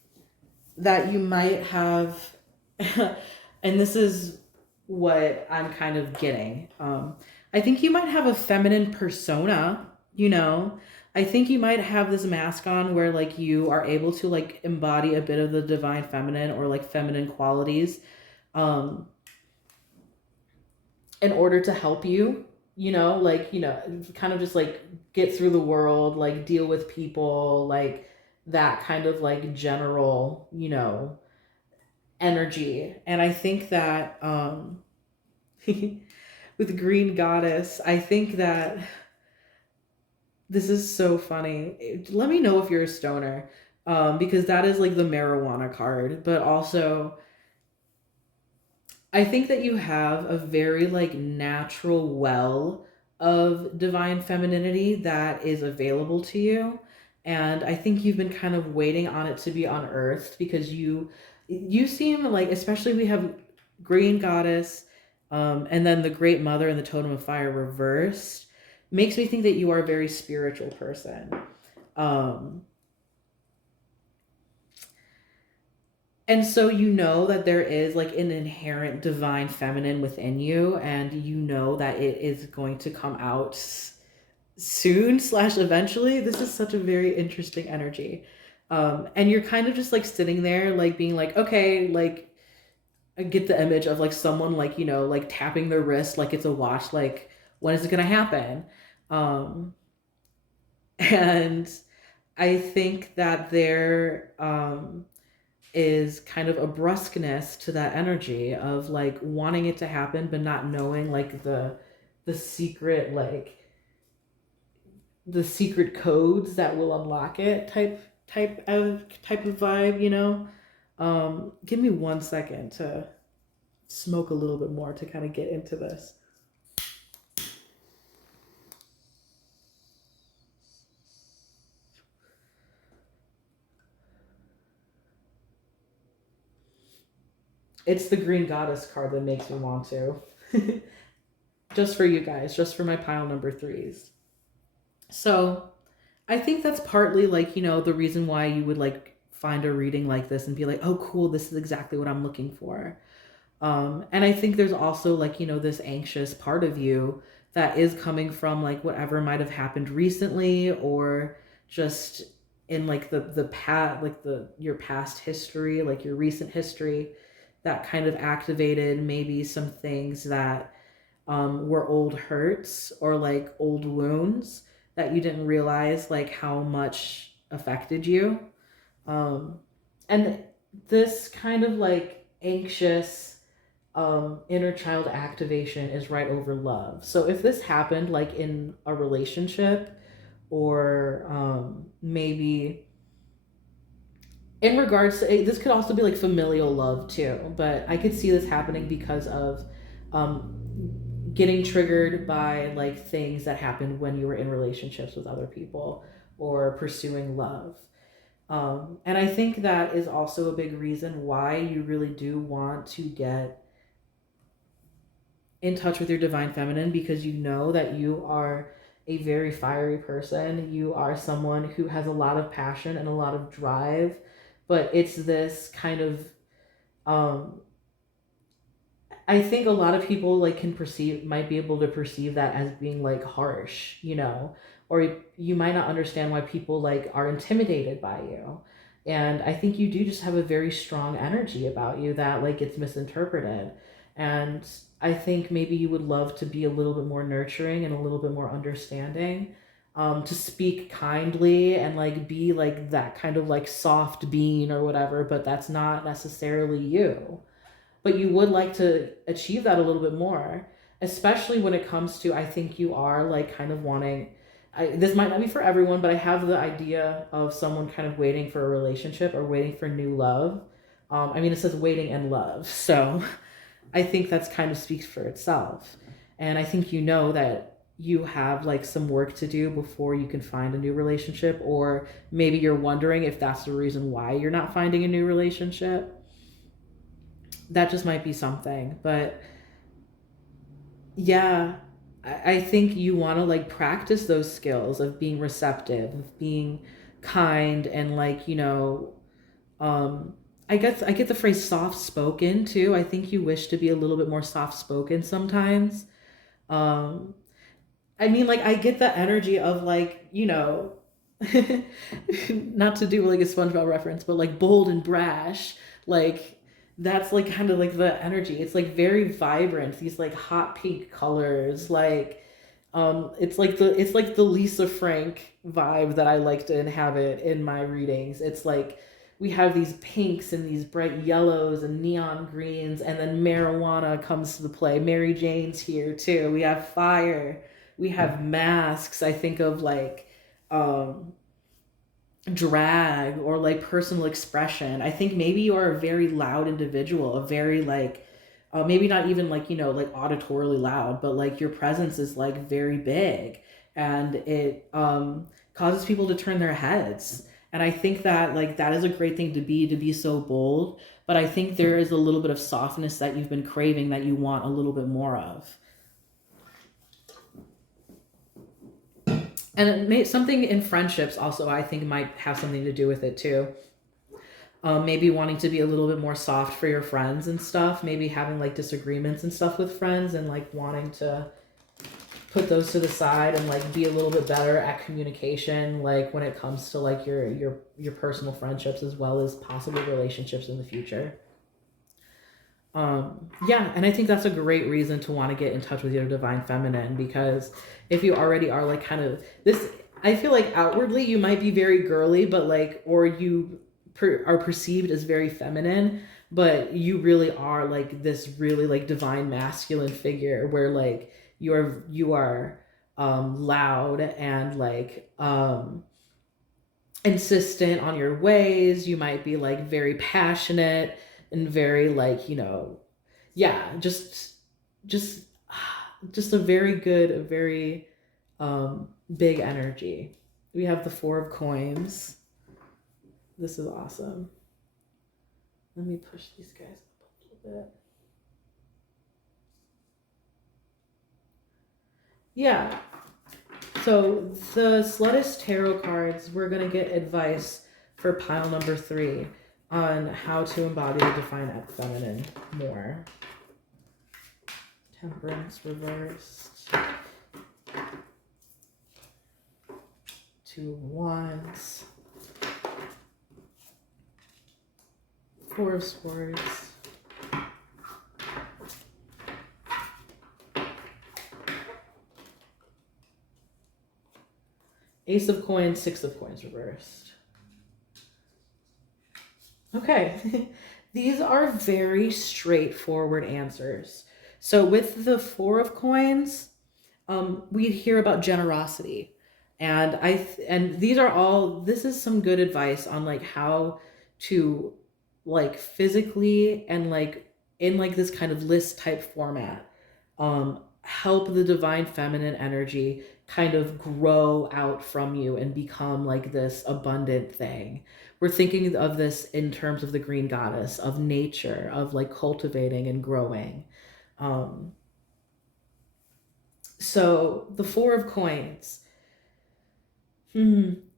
that you might have, and this is what I'm kind of getting. I think you might have a feminine persona, you know. I think you might have this mask on where like you are able to like embody a bit of the divine feminine or like feminine qualities in order to help you kind of just like get through the world, like deal with people, like that kind of like general, energy. And I think that with Green Goddess, I think that this is so funny. Let me know if you're a stoner, because that is like the marijuana card. But also, I think that you have a very like natural well of divine femininity that is available to you. And I think you've been kind of waiting on it to be unearthed, because you seem like, especially we have Green Goddess, and then the Great Mother and the Totem of Fire reversed, makes me think that you are a very spiritual person. Um, and so you know that there is like an inherent divine feminine within you, and you know that it is going to come out soon slash eventually. This is such a very interesting energy. And you're kind of just like sitting there, like being like, okay, like I get the image of like someone like, like tapping their wrist like it's a watch, like when is it gonna happen? Um, and I think that there is kind of a brusqueness to that energy of like wanting it to happen but not knowing like the secret, like the secret codes that will unlock it, type of vibe, give me 1 second to smoke a little bit more to kind of get into this. It's the Green Goddess card that makes me want to. Just for you guys, just for my pile number threes. So I think that's partly like, the reason why you would like find a reading like this and be like, oh, cool, this is exactly what I'm looking for. And I think there's also like, this anxious part of you that is coming from like whatever might have happened recently, or just in like the past, like your past history, like your recent history, that kind of activated maybe some things that were old hurts or like old wounds that you didn't realize like how much affected you. Um, and this kind of like anxious inner child activation is right over love. So if this happened like in a relationship, or maybe in regards to, this could also be like familial love too, but I could see this happening because of getting triggered by like things that happened when you were in relationships with other people or pursuing love. And I think that is also a big reason why you really do want to get in touch with your divine feminine, because you know that you are a very fiery person. You are someone who has a lot of passion and a lot of drive, but it's this kind of um I think a lot of people like might be able to perceive that as being like harsh, or you might not understand why people like are intimidated by you. And I think you do just have a very strong energy about you that like gets misinterpreted. And I think maybe you would love to be a little bit more nurturing and a little bit more understanding, to speak kindly and like be like that kind of like soft being or whatever, but that's not necessarily you. But you would like to achieve that a little bit more, especially when it comes to, I think you are like kind of wanting, this might not be for everyone, but I have the idea of someone kind of waiting for a relationship or waiting for new love. I mean, it says waiting and love, so I think that's kind of speaks for itself. And I think that you have like some work to do before you can find a new relationship, or maybe you're wondering if that's the reason why you're not finding a new relationship. That just might be something. But yeah, I think you want to like practice those skills of being receptive, of being kind, and like, um, I guess I get the phrase soft spoken too. I think you wish to be a little bit more soft spoken sometimes. Um, I mean, like, I get the energy of like, not to do like a SpongeBob reference, but like bold and brash. Like, that's like kind of like the energy. It's like very vibrant, these like hot pink colors, like It's like the Lisa Frank vibe that I like to inhabit in my readings. It's like we have these pinks and these bright yellows and neon greens, and then marijuana comes to the play. Mary Jane's here too. We have fire. We have masks. I think of like um drag or like personal expression. I think maybe you are a very loud individual, a very like maybe not even like, you know, like auditorily loud, but like your presence is like very big, and it causes people to turn their heads. And I think that like that is a great thing to be so bold, but I think there is a little bit of softness that you've been craving that you want a little bit more of. And it may, something in friendships also I think might have something to do with it too. Maybe wanting to be a little bit more soft for your friends and stuff, maybe having like disagreements and stuff with friends, and like wanting to put those to the side and like be a little bit better at communication, like when it comes to like your personal friendships as well as possible relationships in the future. Yeah, and I think that's a great reason to want to get in touch with your divine feminine, because if you already are like kind of this, I feel like outwardly you might be very girly, but like, or you are perceived as very feminine, but you really are like this really like divine masculine figure where like you are loud and like insistent on your ways. You might be like very passionate and very like, you know, yeah, just just a very good, a very big energy. We have the Four of Coins. This is awesome. Let me push these guys up a little bit. Yeah. So the Slutist Tarot cards, we're gonna get advice for pile number 3 on how to embody the divine feminine more. Temperance reversed. 2 of Wands. 4 of Swords. Ace of Coins, 6 of Coins reversed. Okay, these are very straightforward answers. So with the 4 of Coins, we hear about generosity, and and these are all. This is some good advice on like how to like physically and like in like this kind of list type format, help the divine feminine energy kind of grow out from you and become like this abundant thing. We're thinking of this in terms of the green goddess, of nature, of like cultivating and growing. Um, so the 4 of Coins.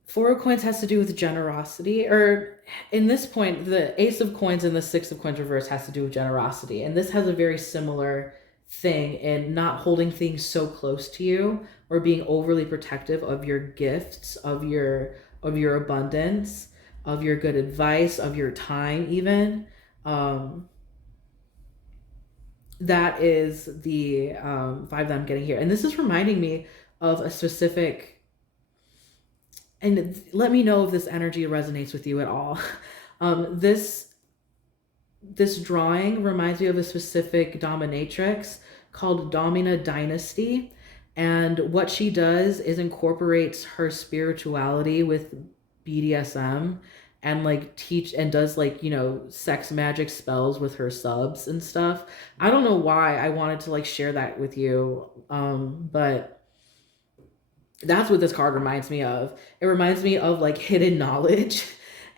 Four of Coins has to do with generosity, or in this point, the Ace of Coins and the 6 of Coins reverse has to do with generosity. And this has a very similar thing in not holding things so close to you or being overly protective of your gifts, of your abundance, of your good advice, of your time even. That is the vibe that I'm getting here. And this is reminding me of a specific, and let me know if this energy resonates with you at all. This drawing reminds me of a specific dominatrix called Domina Dynasty. And what she does is incorporates her spirituality with BDSM and like teach and does like, you know, sex magic spells with her subs and stuff. I don't know why I wanted to like share that with you. But that's what this card reminds me of. It reminds me of like hidden knowledge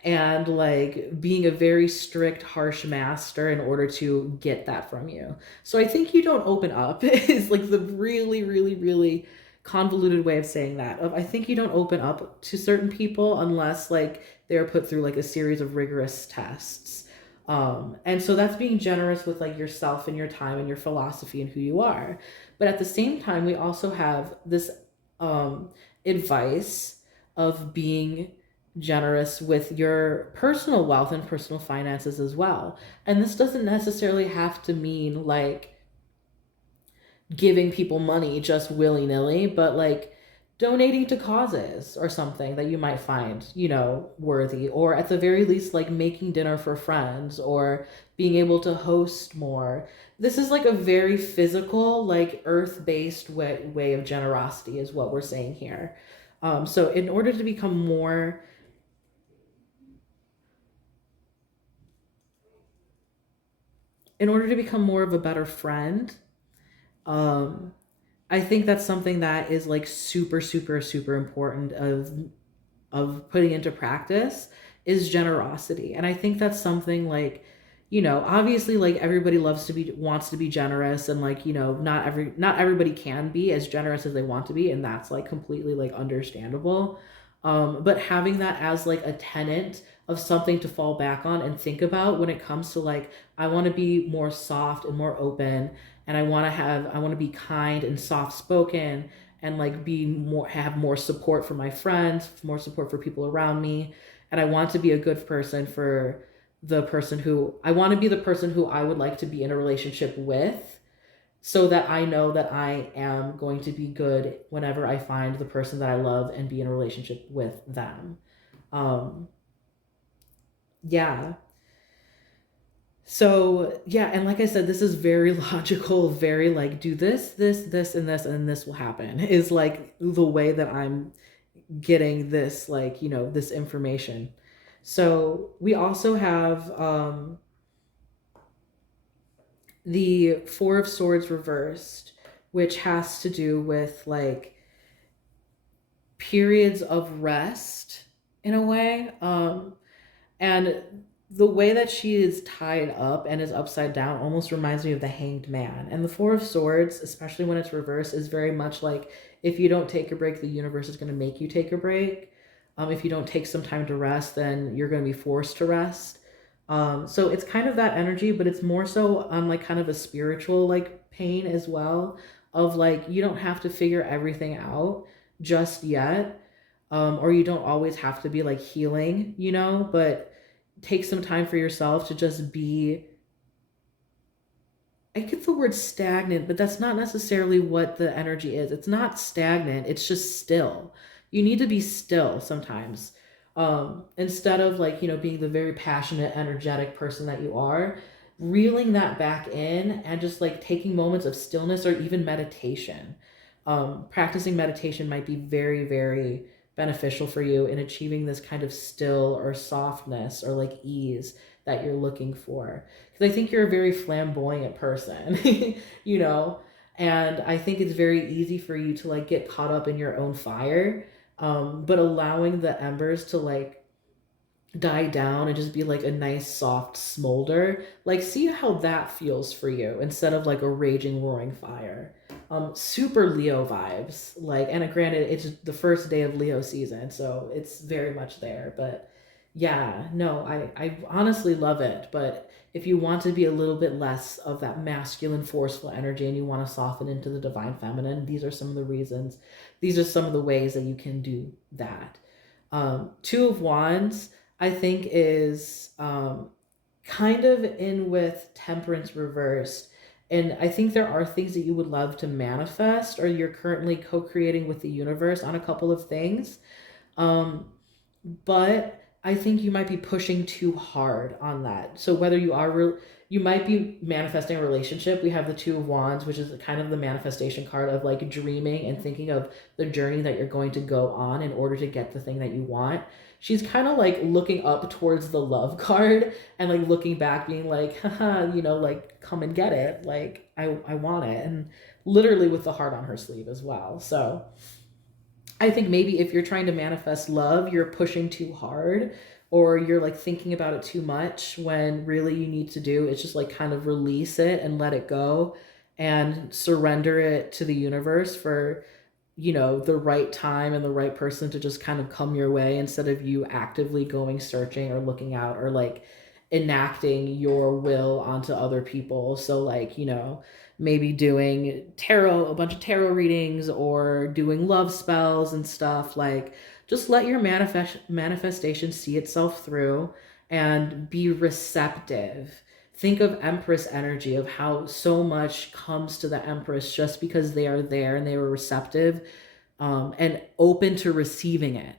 and like being a very strict, harsh master in order to get that from you. So I think you don't open up is like the really, really, really convoluted way of saying that. Of I think you don't open up to certain people unless like they're put through like a series of rigorous tests. And so that's being generous with like yourself and your time and your philosophy and who you are. But at the same time, we also have this advice of being generous with your personal wealth and personal finances as well. And this doesn't necessarily have to mean like giving people money just willy-nilly, but like donating to causes or something that you might find, you know, worthy, or at the very least like making dinner for friends or being able to host more. This is like a very physical, like earth-based way of generosity is what we're saying here. So in order to become more of a better friend, um I think that's something that is like super, super, super important of putting into practice is generosity. And I think that's something like, you know, obviously like everybody wants to be generous, and like, you know, not everybody can be as generous as they want to be, and that's like completely like understandable. But having that as like a tenet of something to fall back on and think about when it comes to like, I want to be more soft and more open, and I want to be kind and soft spoken, and like have more support for my friends, more support for people around me, and I want to be a good person for the person who I want to be the person who I would like to be in a relationship with, so that I know that I am going to be good whenever I find the person that I love and be in a relationship with them. Um yeah. So, yeah, and like I said, this is very logical, very like do this, and this will happen. Is like the way that I'm getting this, like, you know, this information. So, we also have the Four of Swords reversed, which has to do with like periods of rest in a way. And the way that she is tied up and is upside down almost reminds me of the Hanged Man. And the Four of Swords, especially when it's reversed, is very much like if you don't take a break, the universe is going to make you take a break. If you don't take some time to rest, then you're going to be forced to rest. So it's kind of that energy, but it's more so on like kind of a spiritual like pain as well, of like you don't have to figure everything out just yet. Or you don't always have to be like healing, you know, but take some time for yourself to just be, I get the word stagnant, but that's not necessarily what the energy is. It's not stagnant, it's just still. You need to be still sometimes. Instead of like, you know, being the very passionate, energetic person that you are, reeling that back in and just like taking moments of stillness or even meditation. Practicing meditation might be very, very beneficial for you in achieving this kind of still or softness or like ease that you're looking for, because I think you're a very flamboyant person, you know, and I think it's very easy for you to like get caught up in your own fire, but allowing the embers to like die down and just be like a nice soft smolder, like see how that feels for you instead of like a raging roaring fire. Super Leo vibes, like, and granted it's the first day of Leo season, so it's very much there, but yeah, no, I honestly love it. But if you want to be a little bit less of that masculine forceful energy and you want to soften into the divine feminine, these are some of the reasons, these are some of the ways that you can do that. Two of Wands, I think, is kind of in with Temperance reversed. And I think there are things that you would love to manifest, or you're currently co creating with the universe on a couple of things. Um, but I think you might be pushing too hard on that. So whether you might be manifesting a relationship. We have the Two of Wands, which is kind of the manifestation card of like dreaming and thinking of the journey that you're going to go on in order to get the thing that you want. She's kind of like looking up towards the love card and like looking back, being like, haha, you know, like come and get it. Like I want it. And literally with the heart on her sleeve as well. So I think maybe if you're trying to manifest love, you're pushing too hard, or you're like thinking about it too much, when really you need to do is just like kind of release it and let it go and surrender it to the universe for, you know, the right time and the right person to just kind of come your way, instead of you actively going searching or looking out or like enacting your will onto other people. So like, you know, maybe doing tarot, a bunch of tarot readings, or doing love spells and stuff. Like just let your manifestation see itself through and be receptive think of Empress energy, of how so much comes to the Empress just because they are there and they were receptive, and open to receiving it.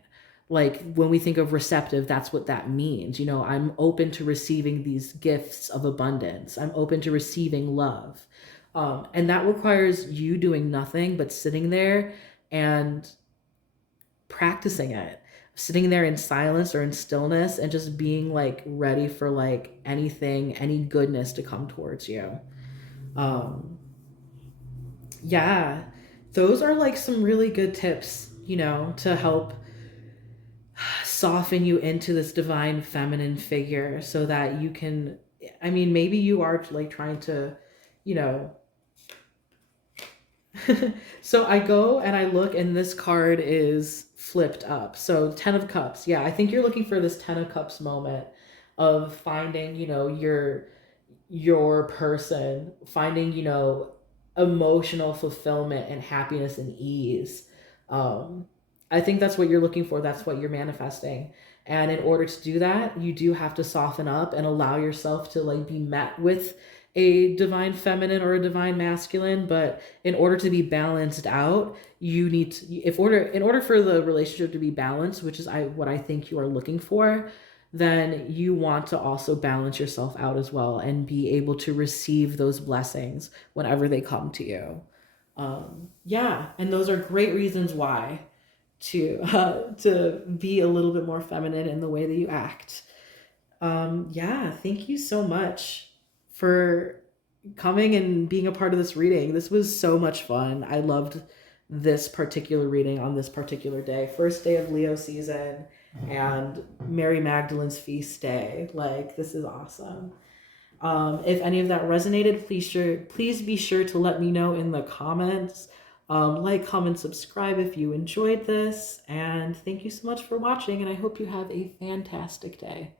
Like when we think of receptive, that's what that means. You know, I'm open to receiving these gifts of abundance. I'm open to receiving love. And that requires you doing nothing but sitting there and practicing it, sitting there in silence or in stillness and just being like ready for like anything, any goodness to come towards you. Um, yeah, those are like some really good tips, you know, to help soften you into this divine feminine figure so that you can, I mean, maybe you are like trying to, you know, so I go and I look and this card is flipped up. So 10 of Cups. Yeah, I think you're looking for this 10 of Cups moment of finding, you know, your person, finding, you know, emotional fulfillment and happiness and ease. Um I think that's what you're looking for. That's what you're manifesting. And in order to do that, you do have to soften up and allow yourself to like be met with a divine feminine or a divine masculine. But in order to be balanced out, you need to, in order for the relationship to be balanced, which is what I think you are looking for, then you want to also balance yourself out as well and be able to receive those blessings whenever they come to you. Yeah, and those are great reasons why to be a little bit more feminine in the way that you act. Yeah, thank you so much for coming and being a part of this reading. This was so much fun. I loved this particular reading on this particular day. First day of Leo season and Mary Magdalene's feast day. Like, this is awesome. If any of that resonated, please be sure to let me know in the comments. Like, comment, subscribe if you enjoyed this. And thank you so much for watching, and I hope you have a fantastic day.